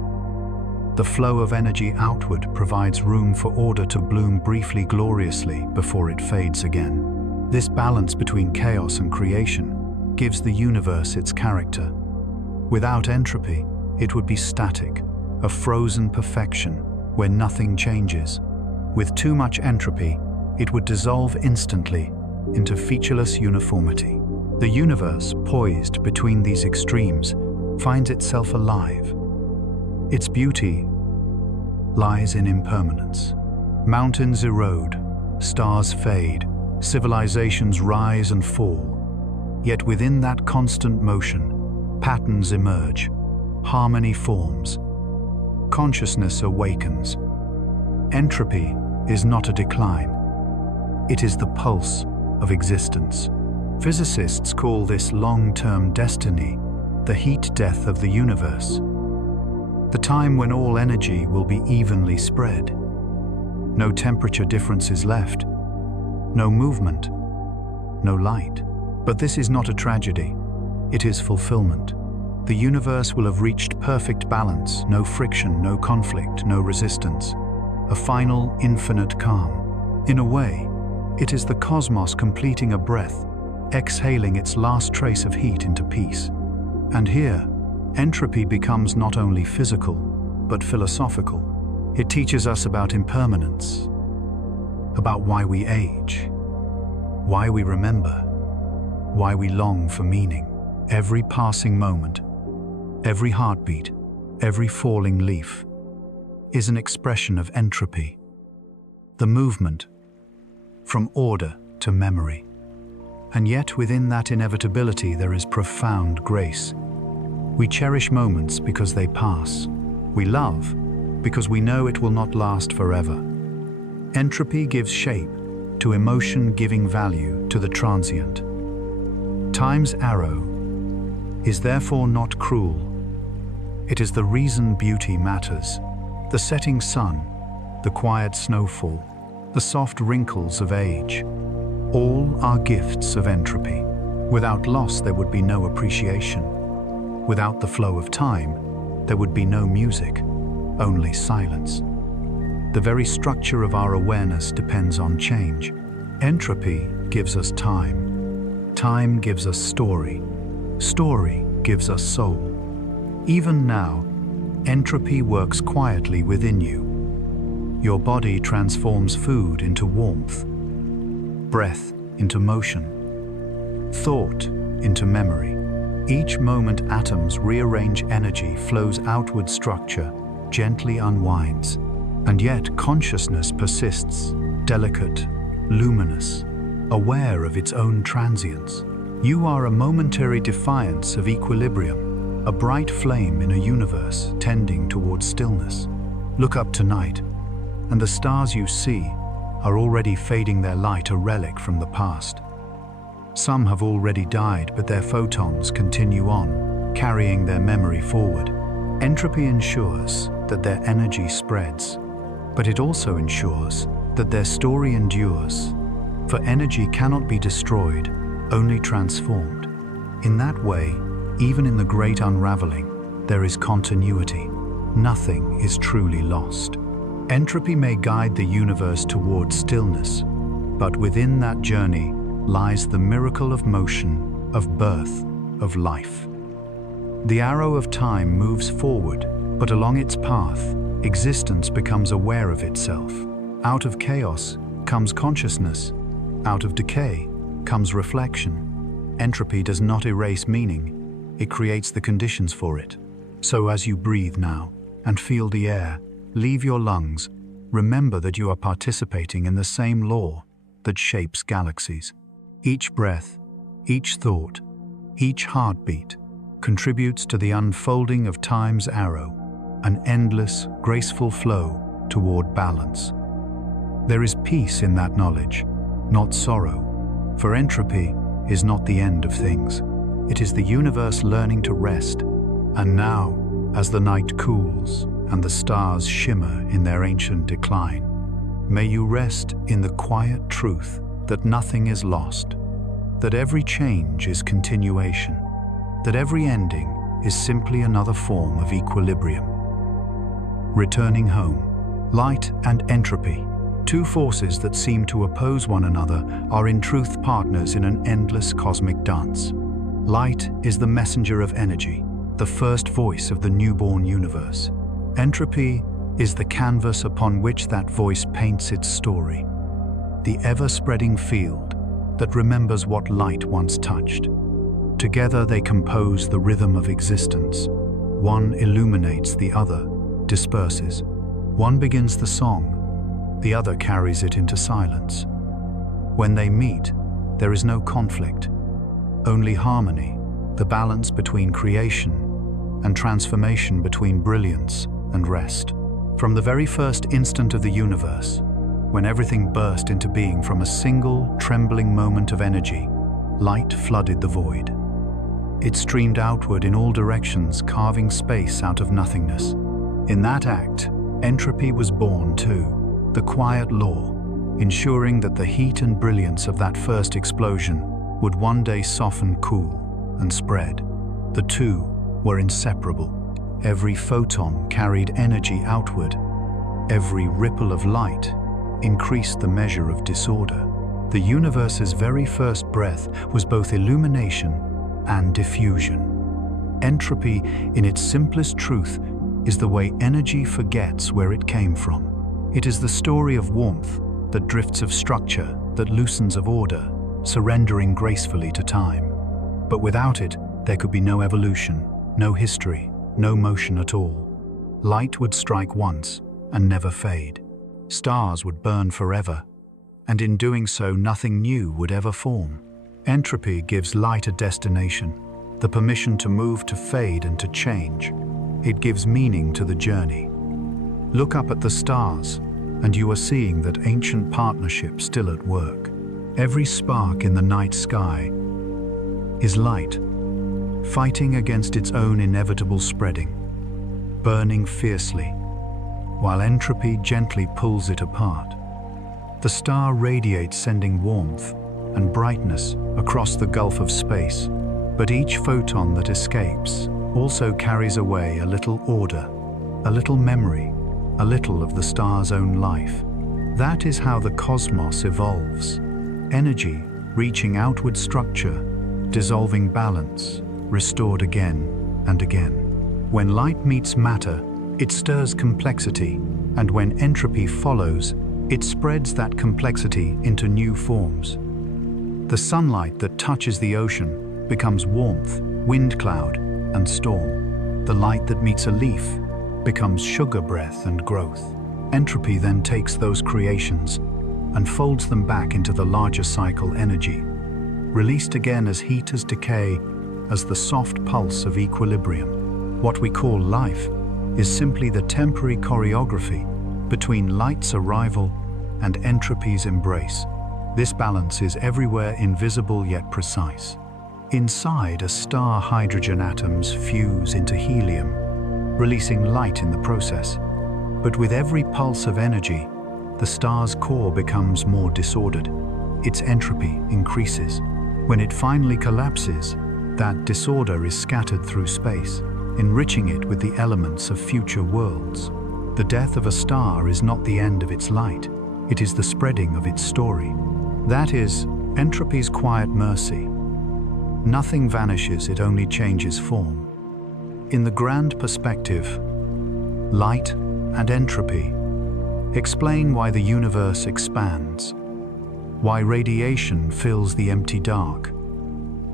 The flow of energy outward provides room for order to bloom briefly, gloriously, before it fades again. This balance between chaos and creation gives the universe its character. Without entropy, it would be static, a frozen perfection where nothing changes. With too much entropy, it would dissolve instantly into featureless uniformity. The universe, poised between these extremes, finds itself alive. Its beauty lies in impermanence. Mountains erode, stars fade, civilizations rise and fall. Yet within that constant motion, patterns emerge, harmony forms, consciousness awakens. Entropy is not a decline. It is the pulse of existence. Physicists call this long-term destiny the heat death of the universe, the time when all energy will be evenly spread. No temperature differences left, no movement, no light. But this is not a tragedy. It is fulfillment. The universe will have reached perfect balance, no friction, no conflict, no resistance. A final, infinite calm. In a way, it is the cosmos completing a breath, exhaling its last trace of heat into peace. And here, entropy becomes not only physical, but philosophical. It teaches us about impermanence, about why we age, why we remember, why we long for meaning. Every passing moment, every heartbeat, every falling leaf is an expression of entropy, the movement from order to memory. And yet within that inevitability there is profound grace. We cherish moments because they pass. We love because we know it will not last forever. Entropy gives shape to emotion, giving value to the transient. Time's arrow is therefore not cruel. It is the reason beauty matters. The setting sun, the quiet snowfall, the soft wrinkles of age, all are gifts of entropy. Without loss, there would be no appreciation. Without the flow of time, there would be no music, only silence. The very structure of our awareness depends on change. Entropy gives us time. Time gives us story. Story gives us soul. Even now, entropy works quietly within you. Your body transforms food into warmth, breath into motion, thought into memory. Each moment atoms rearrange energy, flows outward, structure gently unwinds. And yet consciousness persists, delicate, luminous, aware of its own transience. You are a momentary defiance of equilibrium, a bright flame in a universe tending towards stillness. Look up tonight, and the stars you see are already fading their light, a relic from the past. Some have already died, but their photons continue on, carrying their memory forward. Entropy ensures that their energy spreads, but it also ensures that their story endures. For energy cannot be destroyed, only transformed. In that way, even in the great unraveling, there is continuity. Nothing is truly lost. Entropy may guide the universe towards stillness, but within that journey lies the miracle of motion, of birth, of life. The arrow of time moves forward, but along its path, existence becomes aware of itself. Out of chaos comes consciousness. Out of decay comes reflection. Entropy does not erase meaning. It creates the conditions for it. So as you breathe now and feel the air leave your lungs, remember that you are participating in the same law that shapes galaxies. Each breath, each thought, each heartbeat contributes to the unfolding of time's arrow, an endless, graceful flow toward balance. There is peace in that knowledge, not sorrow, for entropy is not the end of things. It is the universe learning to rest. And now, as the night cools and the stars shimmer in their ancient decline, may you rest in the quiet truth that nothing is lost, that every change is continuation, that every ending is simply another form of equilibrium. Returning home, light and entropy, two forces that seem to oppose one another, are in truth partners in an endless cosmic dance. Light is the messenger of energy, the first voice of the newborn universe. Entropy is the canvas upon which that voice paints its story, the ever-spreading field that remembers what light once touched. Together they compose the rhythm of existence. One illuminates, the other disperses. One begins the song, the other carries it into silence. When they meet, there is no conflict, only harmony, the balance between creation and transformation, between brilliance and rest. From the very first instant of the universe, when everything burst into being from a single, trembling moment of energy, light flooded the void. It streamed outward in all directions, carving space out of nothingness. In that act, entropy was born too, the quiet law, ensuring that the heat and brilliance of that first explosion would one day soften, cool, and spread. The two were inseparable. Every photon carried energy outward. Every ripple of light increased the measure of disorder. The universe's very first breath was both illumination and diffusion. Entropy, in its simplest truth, is the way energy forgets where it came from. It is the story of warmth that drifts of structure, that loosens of order, surrendering gracefully to time. But without it, there could be no evolution, no history, no motion at all. Light would strike once and never fade. Stars would burn forever, and in doing so, nothing new would ever form. Entropy gives light a destination, the permission to move, to fade, and to change. It gives meaning to the journey. Look up at the stars, and you are seeing that ancient partnership still at work. Every spark in the night sky is light, fighting against its own inevitable spreading, burning fiercely, while entropy gently pulls it apart. The star radiates, sending warmth and brightness across the gulf of space, but each photon that escapes also carries away a little order, a little memory, a little of the star's own life. That is how the cosmos evolves. Energy reaching outward structure, dissolving balance, restored again and again. When light meets matter, it stirs complexity, and when entropy follows, it spreads that complexity into new forms. The sunlight that touches the ocean becomes warmth, wind cloud, and storm. The light that meets a leaf becomes sugar breath and growth. Entropy then takes those creations and folds them back into the larger cycle energy, released again as heat, as decay, as the soft pulse of equilibrium. What we call life is simply the temporary choreography between light's arrival and entropy's embrace. This balance is everywhere, invisible yet precise. Inside a star, hydrogen atoms fuse into helium, releasing light in the process. But with every pulse of energy, the star's core becomes more disordered. Its entropy increases. When it finally collapses, that disorder is scattered through space, enriching it with the elements of future worlds. The death of a star is not the end of its light, it is the spreading of its story. That is entropy's quiet mercy. Nothing vanishes, it only changes form. In the grand perspective, light and entropy explain why the universe expands, why radiation fills the empty dark,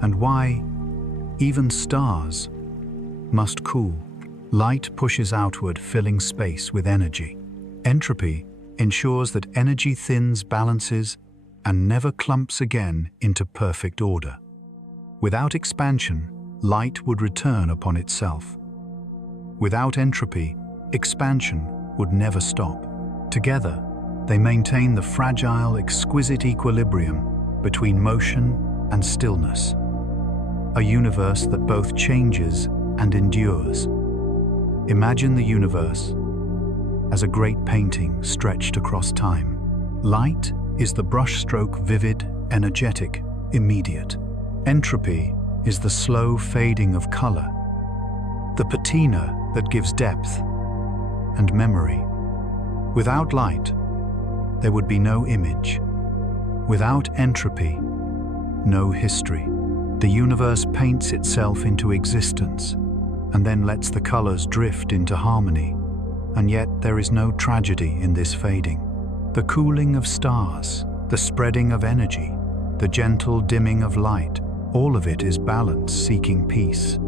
and why even stars must cool. Light pushes outward, filling space with energy. Entropy ensures that energy thins, balances, and never clumps again into perfect order. Without expansion, light would return upon itself. Without entropy, expansion would never stop. Together, they maintain the fragile, exquisite equilibrium between motion and stillness. A universe that both changes and endures. Imagine the universe as a great painting stretched across time. Light is the brushstroke, vivid, energetic, immediate. Entropy is the slow fading of color, the patina that gives depth and memory. Without light, there would be no image. Without entropy, no history. The universe paints itself into existence and then lets the colors drift into harmony. And yet there is no tragedy in this fading. The cooling of stars, the spreading of energy, the gentle dimming of light, all of it is balance, seeking peace.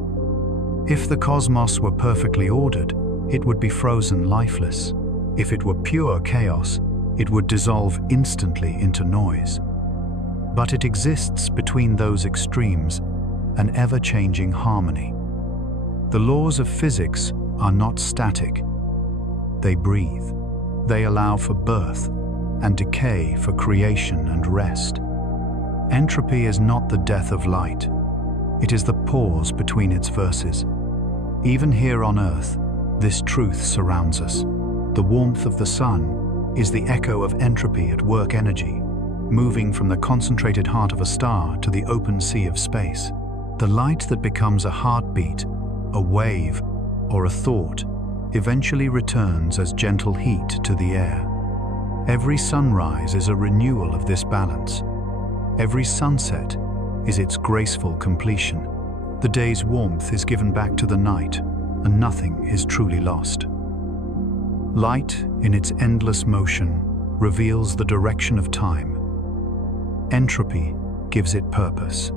If the cosmos were perfectly ordered, it would be frozen, lifeless. If it were pure chaos, it would dissolve instantly into noise. But it exists between those extremes, an ever-changing harmony. The laws of physics are not static. They breathe. They allow for birth and decay, for creation and rest. Entropy is not the death of light. It is the pause between its verses. Even here on Earth, this truth surrounds us. The warmth of the sun is the echo of entropy at work, energy, moving from the concentrated heart of a star to the open sea of space. The light that becomes a heartbeat, a wave, or a thought eventually returns as gentle heat to the air. Every sunrise is a renewal of this balance. Every sunset is its graceful completion. The day's warmth is given back to the night, and nothing is truly lost. Light, in its endless motion, reveals the direction of time. Entropy gives it purpose.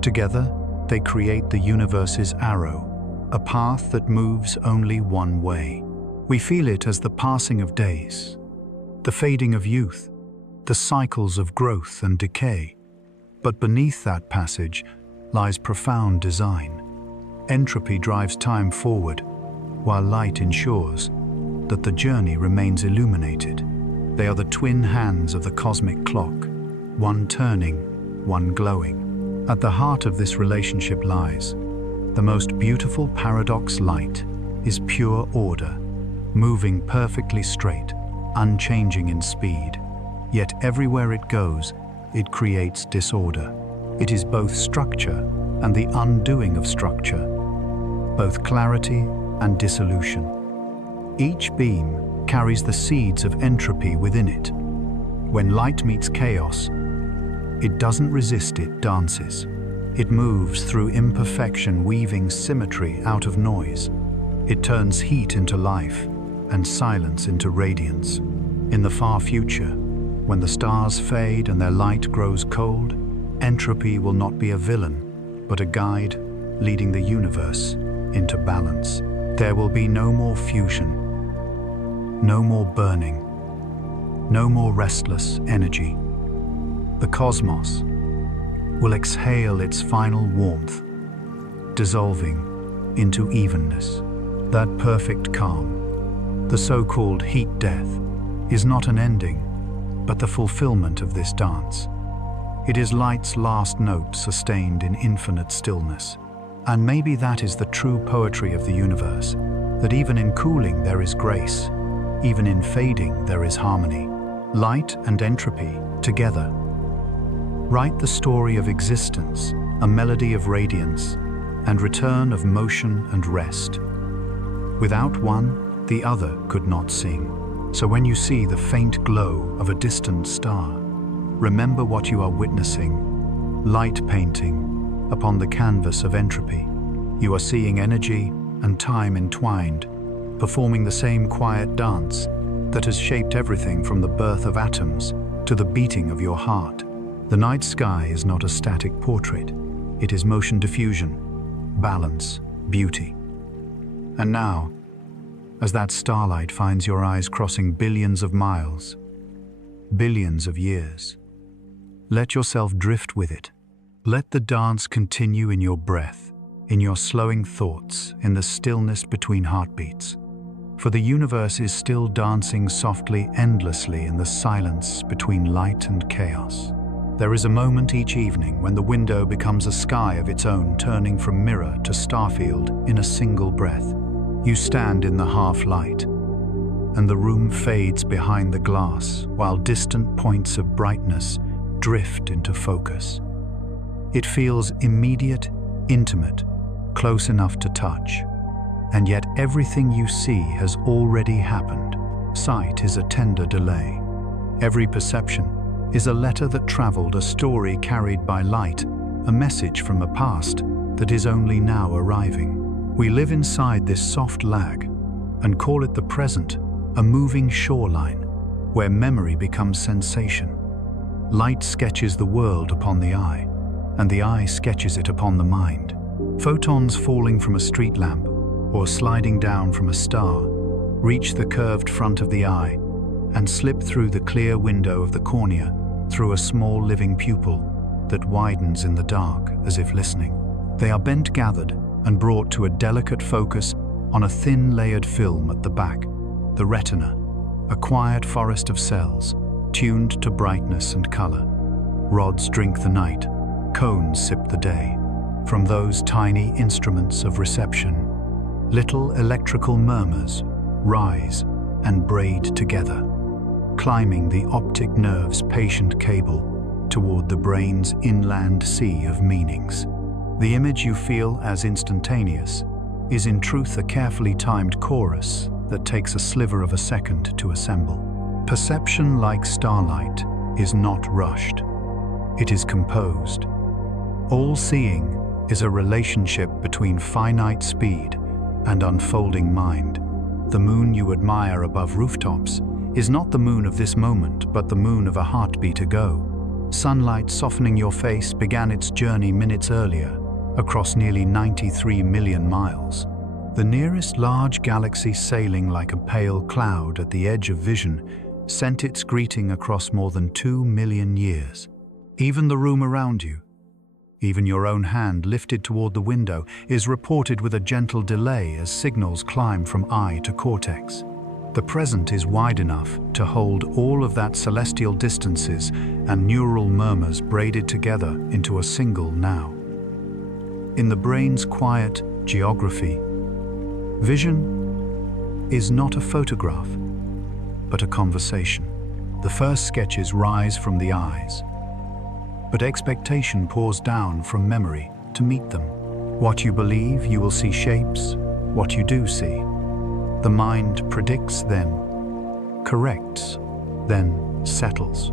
Together, they create the universe's arrow, a path that moves only one way. We feel it as the passing of days, the fading of youth, the cycles of growth and decay. But beneath that passage lies profound design. Entropy drives time forward, while light ensures that the journey remains illuminated. They are the twin hands of the cosmic clock, one turning, one glowing. At the heart of this relationship lies the most beautiful paradox. Light is pure order, moving perfectly straight, unchanging in speed. Yet everywhere it goes, it creates disorder. It is both structure and the undoing of structure, both clarity and dissolution. Each beam carries the seeds of entropy within it. When light meets chaos, it doesn't resist, it dances. It moves through imperfection, weaving symmetry out of noise. It turns heat into life and silence into radiance. In the far future, when the stars fade and their light grows cold, entropy will not be a villain, but a guide leading the universe into balance. There will be no more fusion, no more burning, no more restless energy. The cosmos will exhale its final warmth, dissolving into evenness. That perfect calm, the so-called heat death, is not an ending, but the fulfillment of this dance. It is light's last note sustained in infinite stillness. And maybe that is the true poetry of the universe, that even in cooling there is grace, even in fading there is harmony. Light and entropy, together, write the story of existence, a melody of radiance and return of motion and rest. Without one, the other could not sing. So when you see the faint glow of a distant star, remember what you are witnessing: light painting upon the canvas of entropy. You are seeing energy and time entwined, performing the same quiet dance that has shaped everything from the birth of atoms to the beating of your heart. The night sky is not a static portrait. It is motion diffusion, balance, beauty. And now, as that starlight finds your eyes crossing billions of miles, billions of years, let yourself drift with it. Let the dance continue in your breath, in your slowing thoughts, in the stillness between heartbeats. For the universe is still dancing softly, endlessly in the silence between light and chaos. There is a moment each evening when the window becomes a sky of its own, turning from mirror to starfield in a single breath. You stand in the half-light, and the room fades behind the glass, while distant points of brightness drift into focus. It feels immediate, intimate, close enough to touch. And yet everything you see has already happened. Sight is a tender delay. Every perception is a letter that traveled, a story carried by light, a message from a past that is only now arriving. We live inside this soft lag and call it the present, a moving shoreline where memory becomes sensation. Light sketches the world upon the eye, and the eye sketches it upon the mind. Photons falling from a street lamp or sliding down from a star reach the curved front of the eye and slip through the clear window of the cornea, through a small living pupil that widens in the dark as if listening. They are bent, gathered, and brought to a delicate focus on a thin layered film at the back, the retina, a quiet forest of cells, tuned to brightness and color. Rods drink the night, cones sip the day. From those tiny instruments of reception, little electrical murmurs rise and braid together, climbing the optic nerve's patient cable toward the brain's inland sea of meanings. The image you feel as instantaneous is in truth a carefully timed chorus that takes a sliver of a second to assemble. Perception, like starlight, is not rushed. It is composed. All seeing is a relationship between finite speed and unfolding mind. The moon you admire above rooftops is not the moon of this moment, but the moon of a heartbeat ago. Sunlight softening your face began its journey minutes earlier, across nearly 93 million miles. The nearest large galaxy, sailing like a pale cloud at the edge of vision, sent its greeting across more than 2 million years. Even the room around you, even your own hand lifted toward the window, is reported with a gentle delay as signals climb from eye to cortex. The present is wide enough to hold all of that celestial distances and neural murmurs braided together into a single now. In the brain's quiet geography, vision is not a photograph, but a conversation. The first sketches rise from the eyes, but expectation pours down from memory to meet them. What you believe, you will see shapes. What you do see. The mind predicts, then corrects, then settles.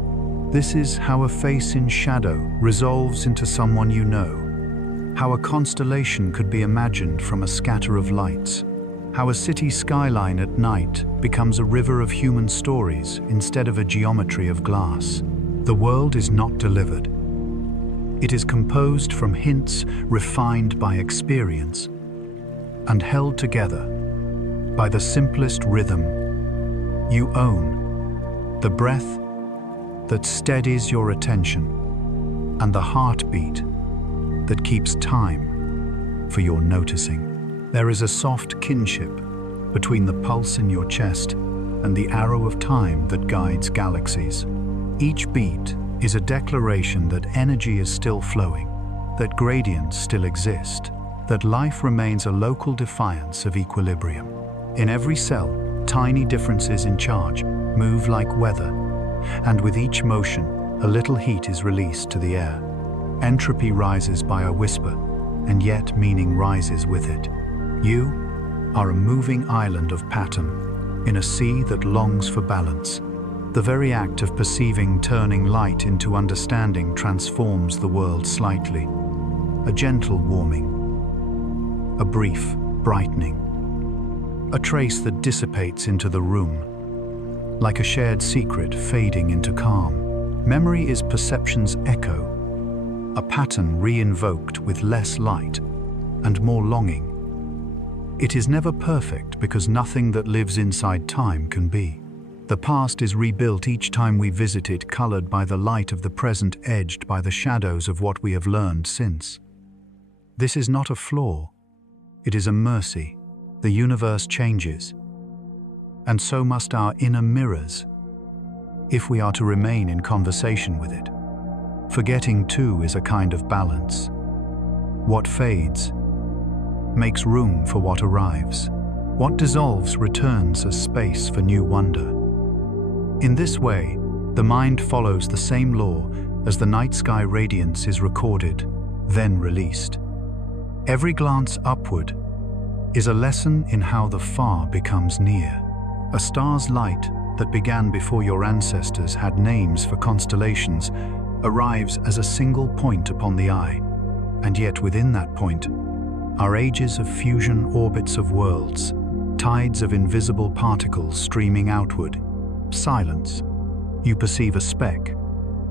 This is how a face in shadow resolves into someone you know. How a constellation could be imagined from a scatter of lights. How a city skyline at night becomes a river of human stories instead of a geometry of glass. The world is not delivered. It is composed from hints refined by experience and held together by the simplest rhythm you own, the breath that steadies your attention and the heartbeat that keeps time for your noticing. There is a soft kinship between the pulse in your chest and the arrow of time that guides galaxies. Each beat is a declaration that energy is still flowing, that gradients still exist, that life remains a local defiance of equilibrium. In every cell, tiny differences in charge move like weather, and with each motion, a little heat is released to the air. Entropy rises by a whisper, and yet meaning rises with it. You are a moving island of pattern in a sea that longs for balance. The very act of perceiving turning light into understanding transforms the world slightly. A gentle warming, a brief brightening, a trace that dissipates into the room, like a shared secret fading into calm. Memory is perception's echo, a pattern re-invoked with less light and more longing. It is never perfect because nothing that lives inside time can be. The past is rebuilt each time we visit it, colored by the light of the present, edged by the shadows of what we have learned since. This is not a flaw, it is a mercy. The universe changes, and so must our inner mirrors, if we are to remain in conversation with it. Forgetting too is a kind of balance. What fades makes room for what arrives. What dissolves returns as space for new wonder. In this way, the mind follows the same law as the night sky radiance is recorded, then released. Every glance upward is a lesson in how the far becomes near. A star's light that began before your ancestors had names for constellations arrives as a single point upon the eye, and yet within that point are ages of fusion orbits of worlds, tides of invisible particles streaming outward. Silence. You perceive a speck.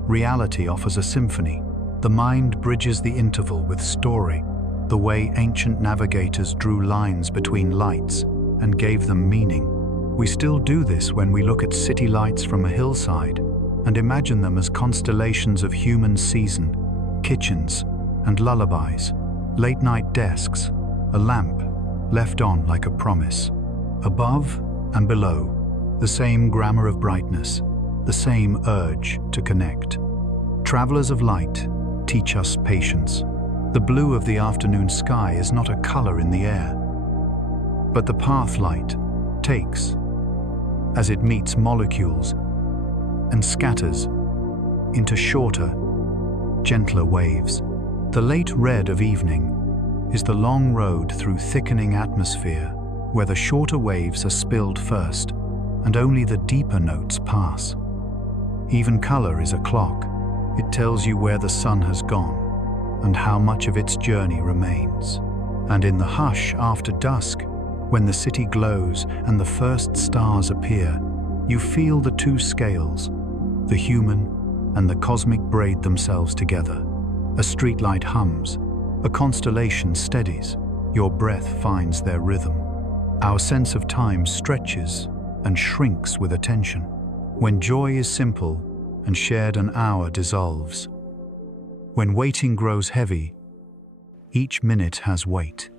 Reality offers a symphony. The mind bridges the interval with story, the way ancient navigators drew lines between lights and gave them meaning. We still do this when we look at city lights from a hillside and imagine them as constellations of human season, kitchens, and lullabies, late-night desks, a lamp left on like a promise. Above and below, the same grammar of brightness, the same urge to connect. Travelers of light teach us patience. The blue of the afternoon sky is not a color in the air, but the path light takes as it meets molecules and scatters into shorter, gentler waves. The late red of evening is the long road through thickening atmosphere where the shorter waves are spilled first and only the deeper notes pass. Even color is a clock. It tells you where the sun has gone and how much of its journey remains. And in the hush after dusk, When the city glows and the first stars appear, you feel the two scales, the human and the cosmic, braid themselves together. A streetlight hums, a constellation steadies, your breath finds their rhythm. Our sense of time stretches and shrinks with attention. When joy is simple and shared, an hour dissolves. When waiting grows heavy, each minute has weight.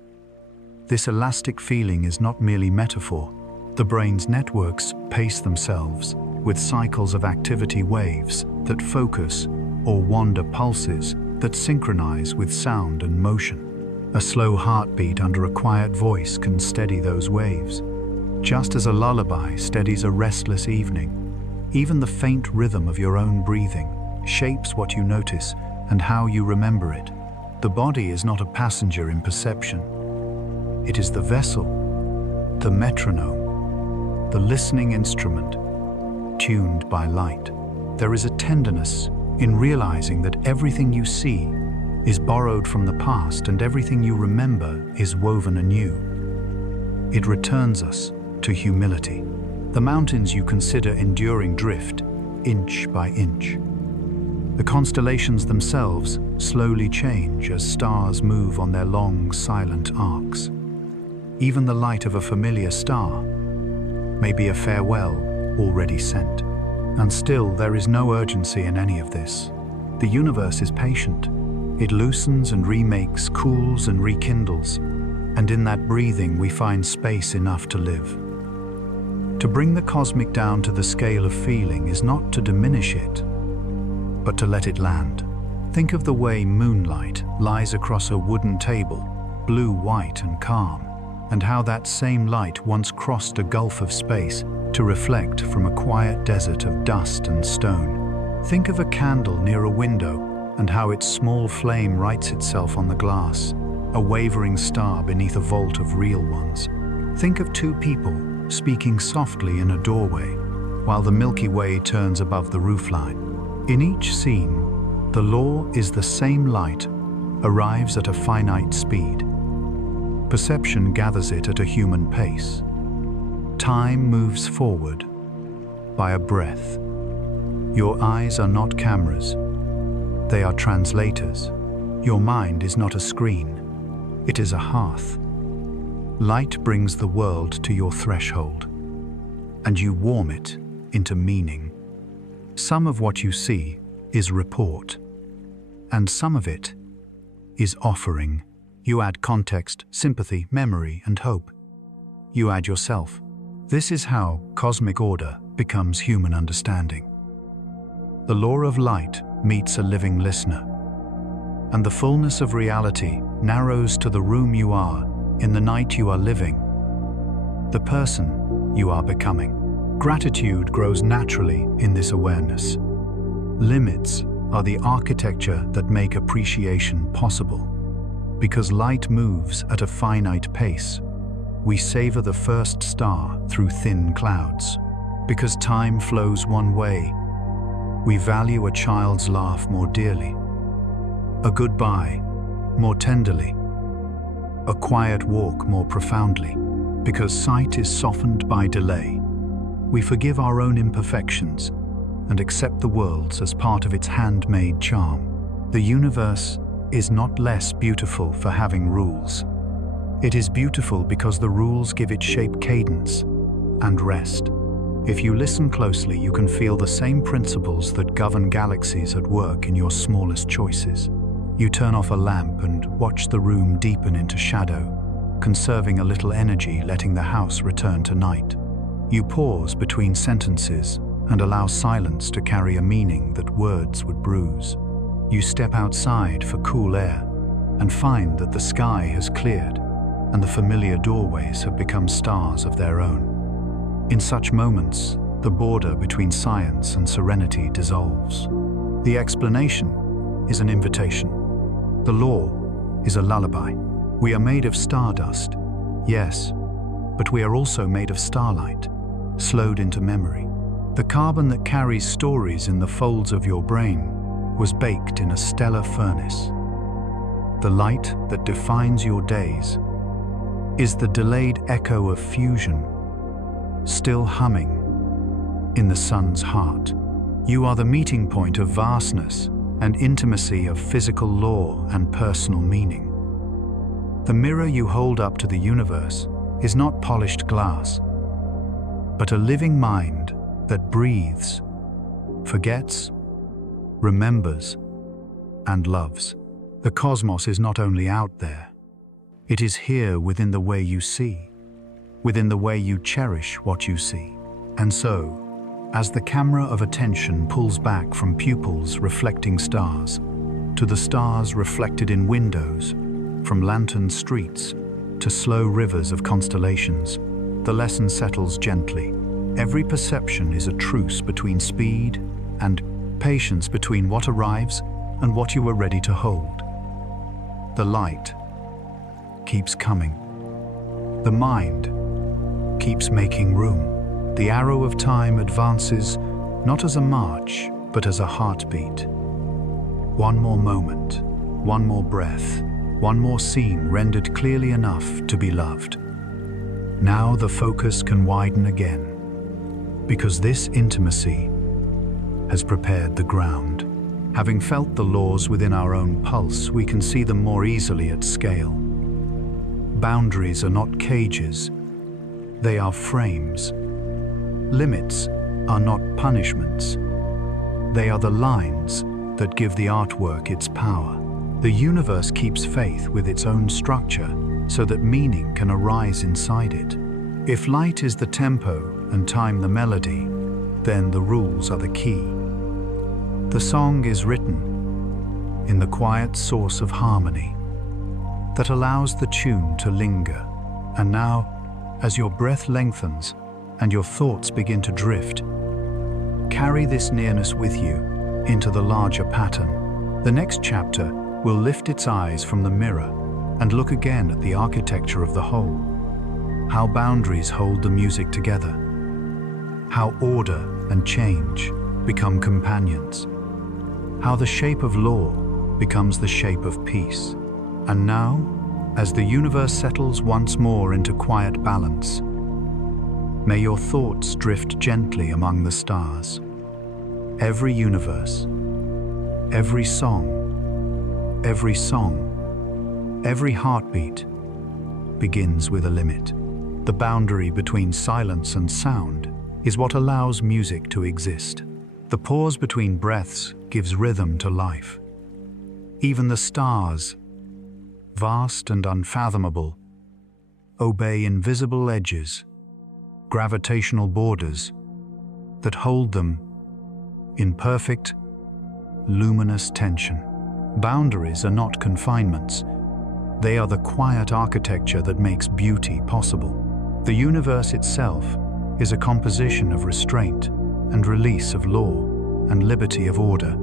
This elastic feeling is not merely metaphor. The brain's networks pace themselves with cycles of activity, waves that focus or wander, pulses that synchronize with sound and motion. A slow heartbeat under a quiet voice can steady those waves, just as a lullaby steadies a restless evening. Even the faint rhythm of your own breathing shapes what you notice and how you remember it. The body is not a passenger in perception. It is the vessel, the metronome, the listening instrument, tuned by light. There is a tenderness in realizing that everything you see is borrowed from the past and everything you remember is woven anew. It returns us to humility. The mountains you consider enduring drift, inch by inch. The constellations themselves slowly change as stars move on their long, silent arcs. Even the light of a familiar star may be a farewell already sent. And still, there is no urgency in any of this. The universe is patient. It loosens and remakes, cools and rekindles. And in that breathing, we find space enough to live. To bring the cosmic down to the scale of feeling is not to diminish it, but to let it land. Think of the way moonlight lies across a wooden table, blue, white, and calm, and how that same light once crossed a gulf of space to reflect from a quiet desert of dust and stone. Think of a candle near a window and how its small flame writes itself on the glass, a wavering star beneath a vault of real ones. Think of two people speaking softly in a doorway while the Milky Way turns above the roofline. In each scene, the law is the same: light arrives at a finite speed. Perception gathers it at a human pace. Time moves forward by a breath. Your eyes are not cameras. They are translators. Your mind is not a screen. It is a hearth. Light brings the world to your threshold, and you warm it into meaning. Some of what you see is report, and some of it is offering. You add context, sympathy, memory, and hope. You add yourself. This is how cosmic order becomes human understanding. The law of light meets a living listener, and the fullness of reality narrows to the room you are in the night you are living, the person you are becoming. Gratitude grows naturally in this awareness. Limits are the architecture that make appreciation possible. Because light moves at a finite pace, we savor the first star through thin clouds. Because time flows one way, we value a child's laugh more dearly, a goodbye more tenderly, a quiet walk more profoundly. Because sight is softened by delay, we forgive our own imperfections and accept the world's as part of its handmade charm. The universe is not less beautiful for having rules. It is beautiful because the rules give it shape, cadence, and rest. If you listen closely, you can feel the same principles that govern galaxies at work in your smallest choices. You turn off a lamp and watch the room deepen into shadow, conserving a little energy, letting the house return to night. You pause between sentences and allow silence to carry a meaning that words would bruise. You step outside for cool air and find that the sky has cleared and the familiar doorways have become stars of their own. In such moments, the border between science and serenity dissolves. The explanation is an invitation. The law is a lullaby. We are made of stardust, yes, but we are also made of starlight, slowed into memory. The carbon that carries stories in the folds of your brain was baked in a stellar furnace. The light that defines your days is the delayed echo of fusion, still humming in the sun's heart. You are the meeting point of vastness and intimacy, of physical law and personal meaning. The mirror you hold up to the universe is not polished glass, but a living mind that breathes, forgets, remembers, and loves. The cosmos is not only out there, it is here within the way you see, within the way you cherish what you see. And so, as the camera of attention pulls back from pupils reflecting stars, to the stars reflected in windows, from lantern streets to slow rivers of constellations, the lesson settles gently. Every perception is a truce between speed and patience, between what arrives and what you are ready to hold. The light keeps coming. The mind keeps making room. The arrow of time advances not as a march, but as a heartbeat. One more moment, one more breath, one more scene rendered clearly enough to be loved. Now the focus can widen again, because this intimacy has prepared the ground. Having felt the laws within our own pulse, we can see them more easily at scale. Boundaries are not cages, they are frames. Limits are not punishments. They are the lines that give the artwork its power. The universe keeps faith with its own structure so that meaning can arise inside it. If light is the tempo and time the melody, then the rules are the key. The song is written in the quiet source of harmony that allows the tune to linger. And now, as your breath lengthens and your thoughts begin to drift, carry this nearness with you into the larger pattern. The next chapter will lift its eyes from the mirror and look again at the architecture of the whole. How boundaries hold the music together. How order and change become companions. How the shape of law becomes the shape of peace. And now, as the universe settles once more into quiet balance, may your thoughts drift gently among the stars. Every universe, every song, every heartbeat begins with a limit. The boundary between silence and sound is what allows music to exist. The pause between breaths gives rhythm to life. Even the stars, vast and unfathomable, obey invisible edges, gravitational borders that hold them in perfect, luminous tension. Boundaries are not confinements. They are the quiet architecture that makes beauty possible. The universe itself is a composition of restraint and release of law and liberty of order,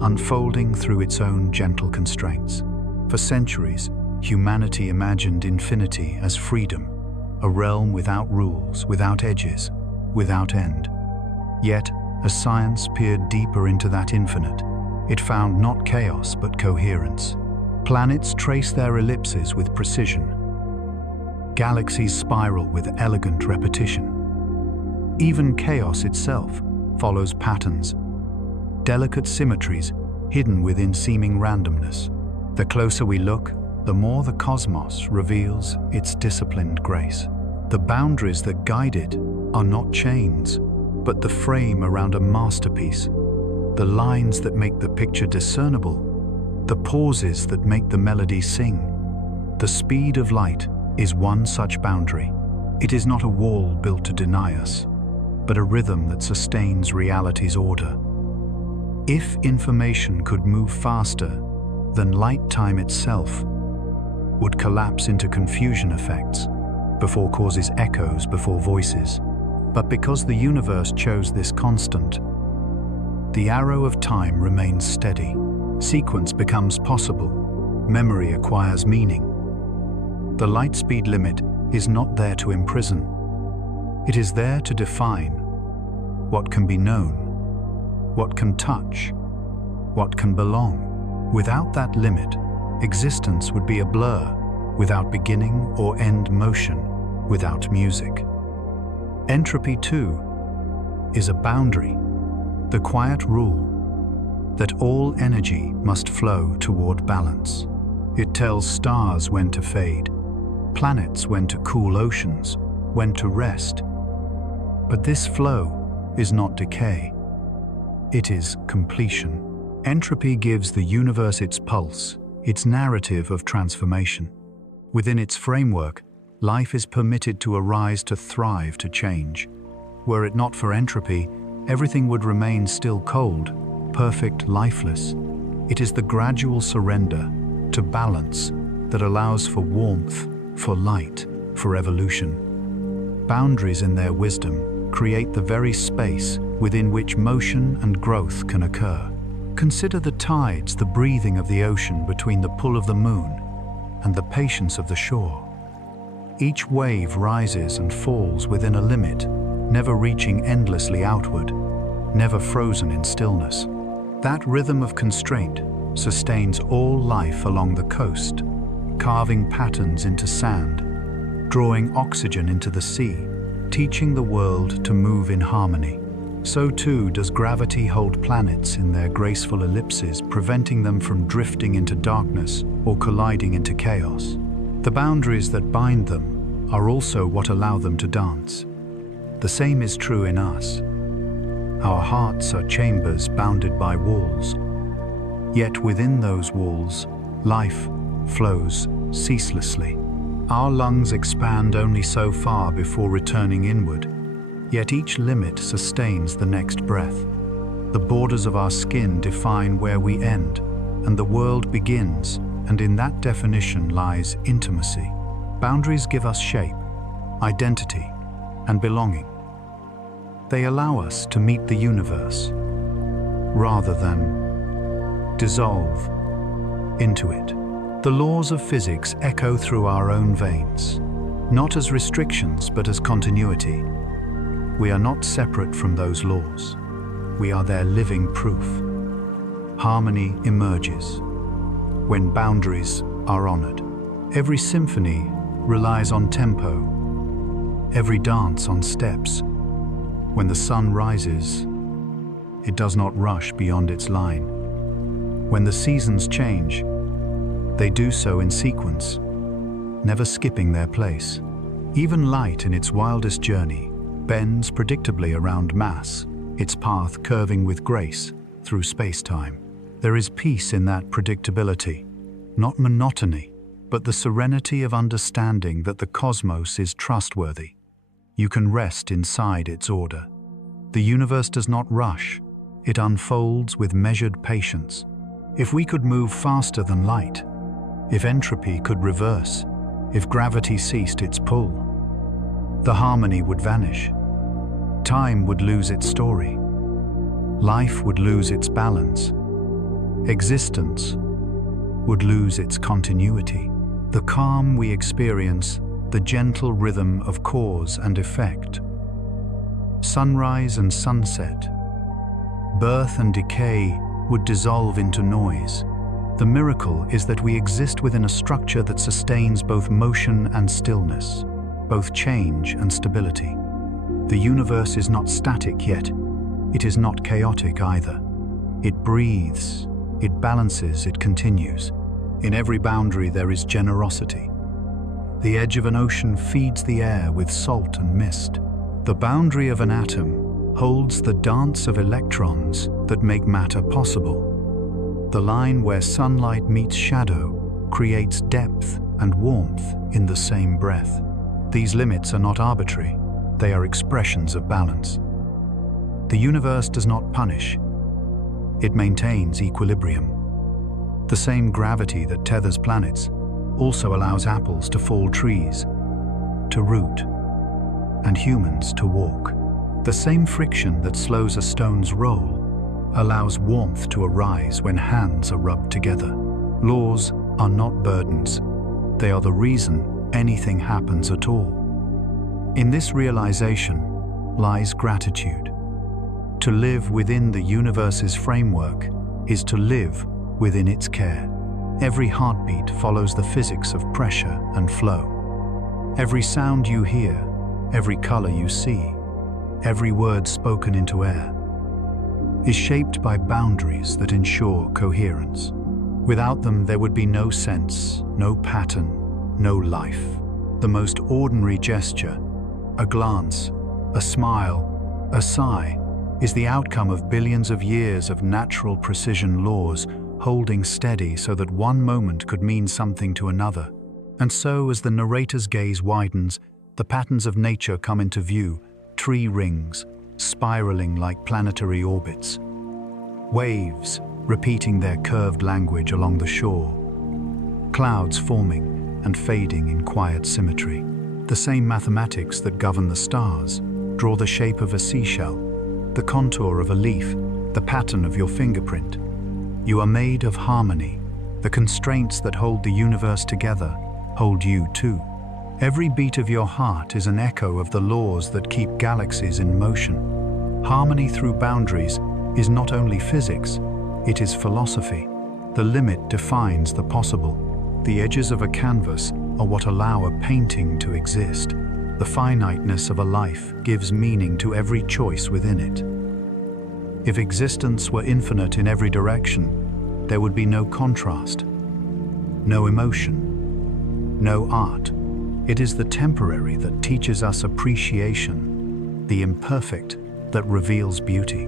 unfolding through its own gentle constraints. For centuries, humanity imagined infinity as freedom, a realm without rules, without edges, without end. Yet, as science peered deeper into that infinite, it found not chaos but coherence. Planets trace their ellipses with precision. Galaxies spiral with elegant repetition. Even chaos itself follows patterns, delicate symmetries hidden within seeming randomness. The closer we look, the more the cosmos reveals its disciplined grace. The boundaries that guide it are not chains, but the frame around a masterpiece. The lines that make the picture discernible, the pauses that make the melody sing. The speed of light is one such boundary. It is not a wall built to deny us, but a rhythm that sustains reality's order. If information could move faster, then light time itself would collapse into confusion effects before causes echoes before voices. But because the universe chose this constant, the arrow of time remains steady. Sequence becomes possible. Memory acquires meaning. The light speed limit is not there to imprison. It is there to define what can be known, what can touch, what can belong. Without that limit, existence would be a blur, without beginning or end motion, without music. Entropy, too, is a boundary, the quiet rule that all energy must flow toward balance. It tells stars when to fade, planets when to cool oceans, when to rest. But this flow is not decay. It is completion. Entropy gives the universe its pulse, its narrative of transformation. Within its framework, life is permitted to arise, to thrive, to change. Were it not for entropy, everything would remain still cold, perfect, lifeless. It is the gradual surrender to balance that allows for warmth, for light, for evolution. Boundaries, in their wisdom, create the very space within which motion and growth can occur. Consider the tides, the breathing of the ocean between the pull of the moon and the patience of the shore. Each wave rises and falls within a limit, never reaching endlessly outward, never frozen in stillness. That rhythm of constraint sustains all life along the coast, carving patterns into sand, drawing oxygen into the sea, teaching the world to move in harmony. So too does gravity hold planets in their graceful ellipses, preventing them from drifting into darkness or colliding into chaos. The boundaries that bind them are also what allow them to dance. The same is true in us. Our hearts are chambers bounded by walls. Yet within those walls, life flows ceaselessly. Our lungs expand only so far before returning inward, yet each limit sustains the next breath. The borders of our skin define where we end, and the world begins, and in that definition lies intimacy. Boundaries give us shape, identity, and belonging. They allow us to meet the universe, rather than dissolve into it. The laws of physics echo through our own veins, not as restrictions but as continuity. We are not separate from those laws. We are their living proof. Harmony emerges when boundaries are honored. Every symphony relies on tempo, every dance on steps. When the sun rises, it does not rush beyond its line. When the seasons change, they do so in sequence, never skipping their place. Even light in its wildest journey bends predictably around mass, its path curving with grace through space-time. There is peace in that predictability, not monotony, but the serenity of understanding that the cosmos is trustworthy. You can rest inside its order. The universe does not rush. It unfolds with measured patience. If we could move faster than light, if entropy could reverse, if gravity ceased its pull, the harmony would vanish. Time would lose its story. Life would lose its balance. Existence would lose its continuity. The calm we experience, the gentle rhythm of cause and effect. Sunrise and sunset, birth and decay would dissolve into noise. The miracle is that we exist within a structure that sustains both motion and stillness, both change and stability. The universe is not static yet. It is not chaotic either. It breathes, it balances, it continues. In every boundary there is generosity. The edge of an ocean feeds the air with salt and mist. The boundary of an atom holds the dance of electrons that make matter possible. The line where sunlight meets shadow creates depth and warmth in the same breath. These limits are not arbitrary. They are expressions of balance. The universe does not punish. It maintains equilibrium. The same gravity that tethers planets also allows apples to fall trees, to root, and humans to walk. The same friction that slows a stone's roll allows warmth to arise when hands are rubbed together. Laws are not burdens. They are the reason anything happens at all. In this realization lies gratitude. To live within the universe's framework is to live within its care. Every heartbeat follows the physics of pressure and flow. Every sound you hear, every color you see, every word spoken into air, is shaped by boundaries that ensure coherence. Without them, there would be no sense, no pattern, no life. The most ordinary gesture, a glance, a smile, a sigh, is the outcome of billions of years of natural precision laws holding steady so that one moment could mean something to another. And so, as the narrator's gaze widens, the patterns of nature come into view, tree rings, spiraling like planetary orbits, waves repeating their curved language along the shore, clouds forming and fading in quiet symmetry. The same mathematics that govern the stars draw the shape of a seashell, the contour of a leaf, the pattern of your fingerprint. You are made of harmony. The constraints that hold the universe together hold you too. Every beat of your heart is an echo of the laws that keep galaxies in motion. Harmony through boundaries is not only physics, it is philosophy. The limit defines the possible. The edges of a canvas are what allow a painting to exist. The finiteness of a life gives meaning to every choice within it. If existence were infinite in every direction, there would be no contrast, no emotion, no art. It is the temporary that teaches us appreciation, the imperfect that reveals beauty.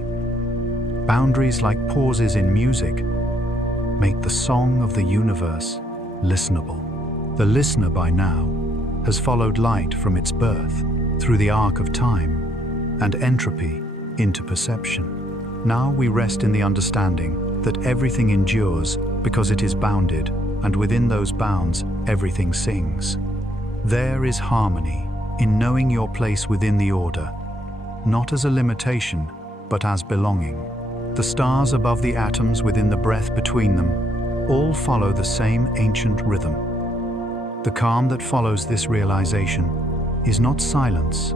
Boundaries, like pauses in music, make the song of the universe listenable. The listener by now has followed light from its birth through the arc of time and entropy into perception. Now we rest in the understanding that everything endures because it is bounded, and within those bounds everything sings. There is harmony in knowing your place within the order, not as a limitation, but as belonging. The stars above the atoms within the breath between them all follow the same ancient rhythm. The calm that follows this realization is not silence,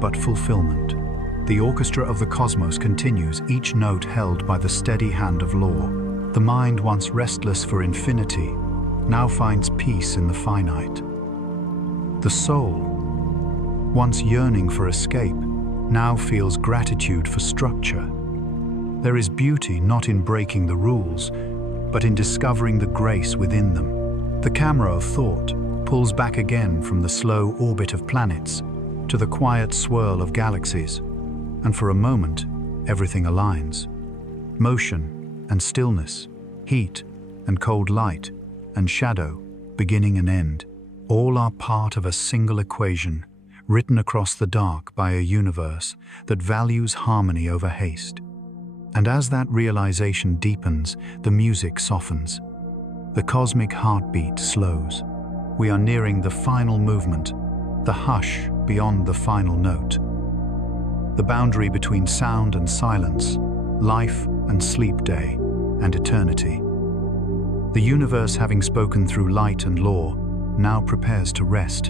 but fulfillment. The orchestra of the cosmos continues, each note held by the steady hand of law. The mind, once restless for infinity, now finds peace in the finite. The soul, once yearning for escape, now feels gratitude for structure. There is beauty not in breaking the rules, but in discovering the grace within them. The camera of thought pulls back again from the slow orbit of planets to the quiet swirl of galaxies, and for a moment, everything aligns. Motion and stillness, heat and cold light, and shadow, beginning and end, all are part of a single equation, written across the dark by a universe that values harmony over haste. And as that realization deepens, the music softens. The cosmic heartbeat slows. We are nearing the final movement, the hush beyond the final note. The boundary between sound and silence, life and sleep day, and eternity. The universe, having spoken through light and law, now prepares to rest.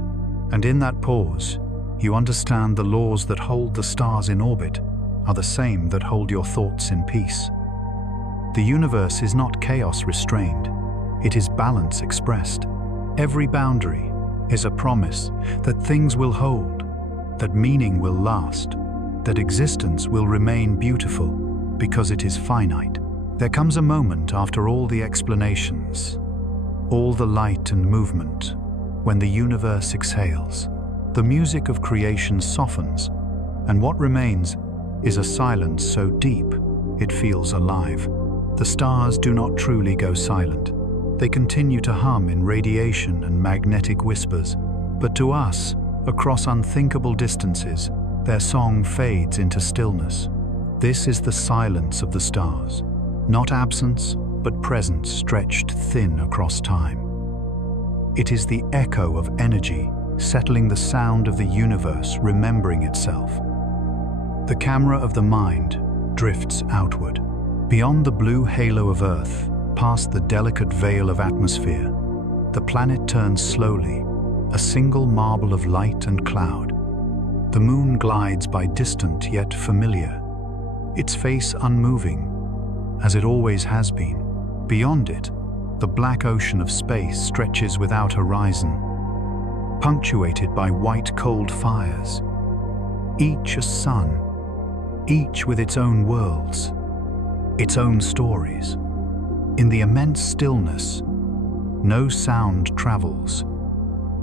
And in that pause, you understand the laws that hold the stars in orbit are the same that hold your thoughts in peace. The universe is not chaos restrained, it is balance expressed. Every boundary is a promise that things will hold, that meaning will last, that existence will remain beautiful because it is finite. There comes a moment after all the explanations, all the light and movement, when the universe exhales. The music of creation softens, and what remains is a silence so deep it feels alive. The stars do not truly go silent. They continue to hum in radiation and magnetic whispers, but to us, across unthinkable distances, their song fades into stillness. This is the silence of the stars, not absence, but presence stretched thin across time. It is the echo of energy, settling the sound of the universe, remembering itself. The camera of the mind drifts outward, beyond the blue halo of Earth, past the delicate veil of atmosphere. The planet turns slowly, a single marble of light and cloud. The moon glides by, distant yet familiar, its face unmoving, as it always has been. Beyond it, the black ocean of space stretches without horizon, punctuated by white cold fires, each a sun, each with its own worlds, its own stories. In the immense stillness, no sound travels,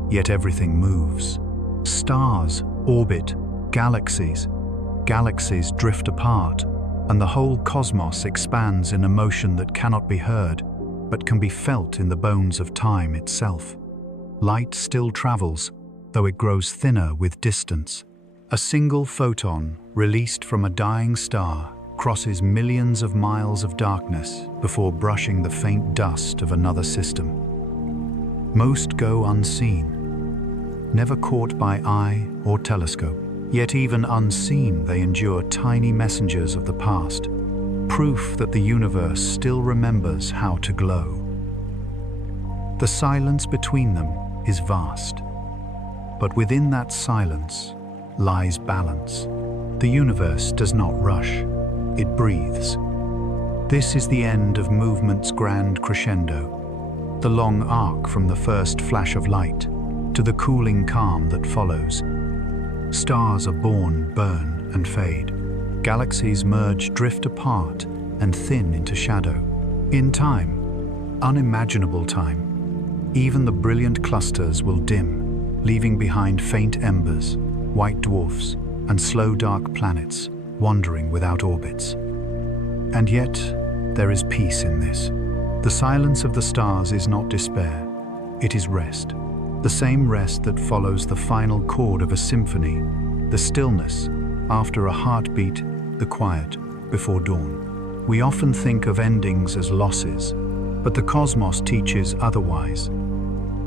yet everything moves. Stars orbit galaxies, galaxies drift apart, and the whole cosmos expands in a motion that cannot be heard, but can be felt in the bones of time itself. Light still travels, though it grows thinner with distance. A single photon, released from a dying star, crosses millions of miles of darkness before brushing the faint dust of another system. Most go unseen, never caught by eye or telescope. Yet even unseen, they endure tiny messengers of the past, proof that the universe still remembers how to glow. The silence between them is vast, but within that silence lies balance. The universe does not rush, it breathes. This is the end of movement's grand crescendo, the long arc from the first flash of light to the cooling calm that follows. Stars are born, burn, and fade. Galaxies merge, drift apart, and thin into shadow. In time, unimaginable time, even the brilliant clusters will dim, leaving behind faint embers, white dwarfs, and slow dark planets wandering without orbits. And yet, there is peace in this. The silence of the stars is not despair, it is rest. The same rest that follows the final chord of a symphony, the stillness after a heartbeat, the quiet before dawn. We often think of endings as losses, but the cosmos teaches otherwise.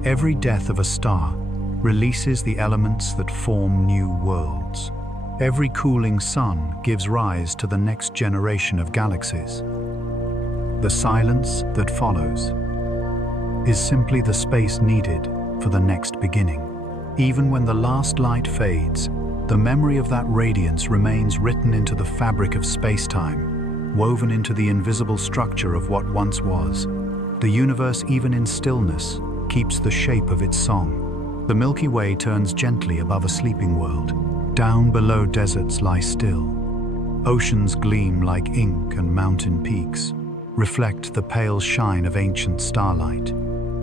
Every death of a star releases the elements that form new worlds. Every cooling sun gives rise to the next generation of galaxies. The silence that follows is simply the space needed for the next beginning. Even when the last light fades, the memory of that radiance remains written into the fabric of space-time, woven into the invisible structure of what once was. The universe, even in stillness, keeps the shape of its song. The Milky Way turns gently above a sleeping world. Down below, deserts lie still. Oceans gleam like ink, and mountain peaks reflect the pale shine of ancient starlight.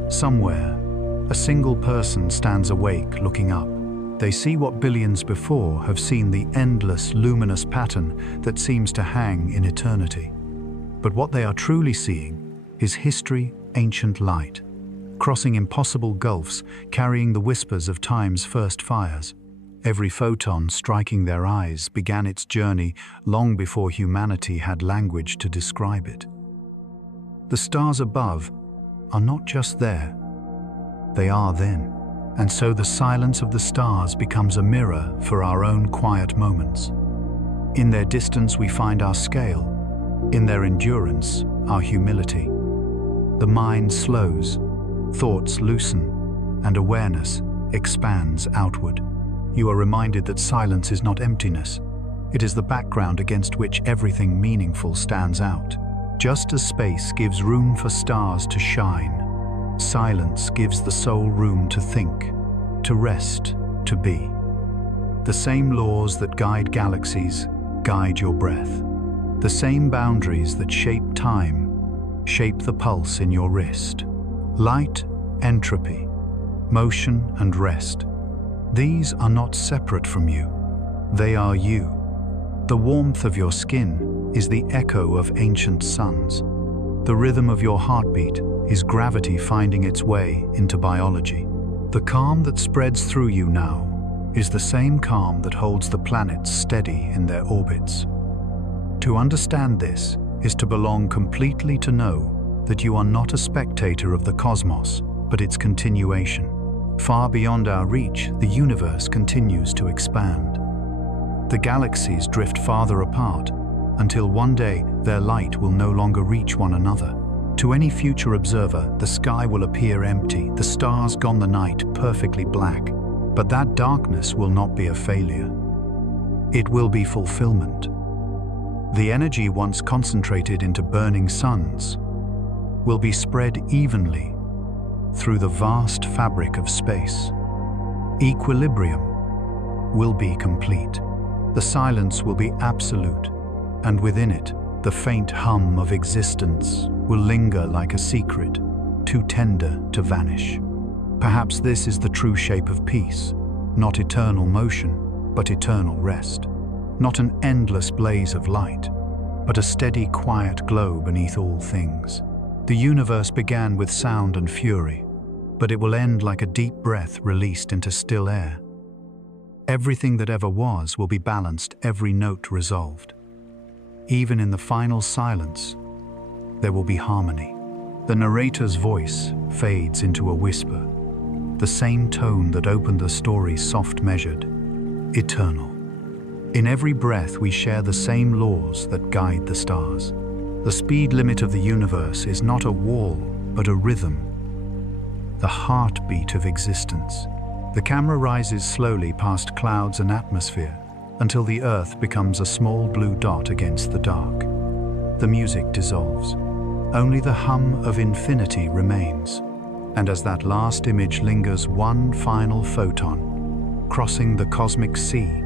Somewhere, a single person stands awake, looking up. They see what billions before have seen, the endless, luminous pattern that seems to hang in eternity. But what they are truly seeing is history, ancient light, crossing impossible gulfs, carrying the whispers of time's first fires. Every photon striking their eyes began its journey long before humanity had language to describe it. The stars above are not just there, they are then. And so the silence of the stars becomes a mirror for our own quiet moments. In their distance we find our scale, in their endurance, our humility. The mind slows, thoughts loosen, and awareness expands outward. You are reminded that silence is not emptiness. It is the background against which everything meaningful stands out. Just as space gives room for stars to shine, silence gives the soul room to think, to rest, to be. The same laws that guide galaxies guide your breath. The same boundaries that shape time shape the pulse in your wrist. Light, entropy, motion and rest. These are not separate from you. They are you. The warmth of your skin is the echo of ancient suns. The rhythm of your heartbeat is gravity finding its way into biology. The calm that spreads through you now is the same calm that holds the planets steady in their orbits. To understand this is to belong completely, to know that you are not a spectator of the cosmos, but its continuation. Far beyond our reach, the universe continues to expand. The galaxies drift farther apart until one day their light will no longer reach one another. To any future observer, the sky will appear empty, the stars gone, the night perfectly black. But that darkness will not be a failure. It will be fulfillment. The energy once concentrated into burning suns will be spread evenly through the vast fabric of space. Equilibrium will be complete. The silence will be absolute, and within it, the faint hum of existence will linger like a secret, too tender to vanish. Perhaps this is the true shape of peace, not eternal motion, but eternal rest. Not an endless blaze of light, but a steady, quiet glow beneath all things. The universe began with sound and fury, but it will end like a deep breath released into still air. Everything that ever was will be balanced, every note resolved. Even in the final silence, there will be harmony. The narrator's voice fades into a whisper, the same tone that opened the story soft measured, eternal. In every breath we share the same laws that guide the stars. The speed limit of the universe is not a wall, but a rhythm, the heartbeat of existence. The camera rises slowly past clouds and atmosphere until the Earth becomes a small blue dot against the dark. The music dissolves. Only the hum of infinity remains. And as that last image lingers, one final photon, crossing the cosmic sea,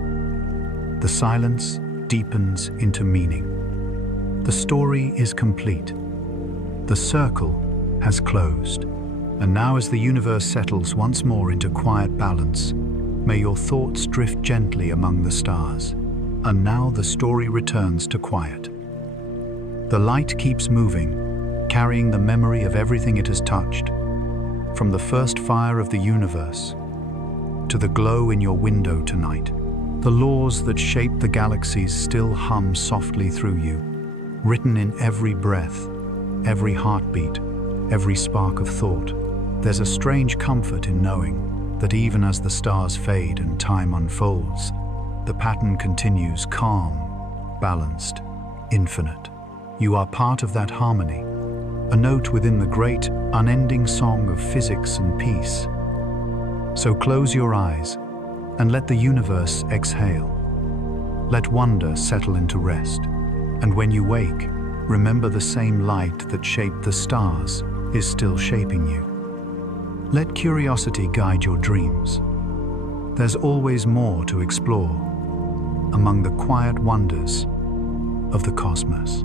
the silence deepens into meaning. The story is complete. The circle has closed. And now, as the universe settles once more into quiet balance, may your thoughts drift gently among the stars. And now the story returns to quiet. The light keeps moving, carrying the memory of everything it has touched, from the first fire of the universe to the glow in your window tonight. The laws that shape the galaxies still hum softly through you, written in every breath, every heartbeat, every spark of thought. There's a strange comfort in knowing that even as the stars fade and time unfolds, the pattern continues calm, balanced, infinite. You are part of that harmony, a note within the great, unending song of physics and peace. So close your eyes and let the universe exhale. Let wonder settle into rest. And when you wake, remember the same light that shaped the stars is still shaping you. Let curiosity guide your dreams. There's always more to explore among the quiet wonders of the cosmos.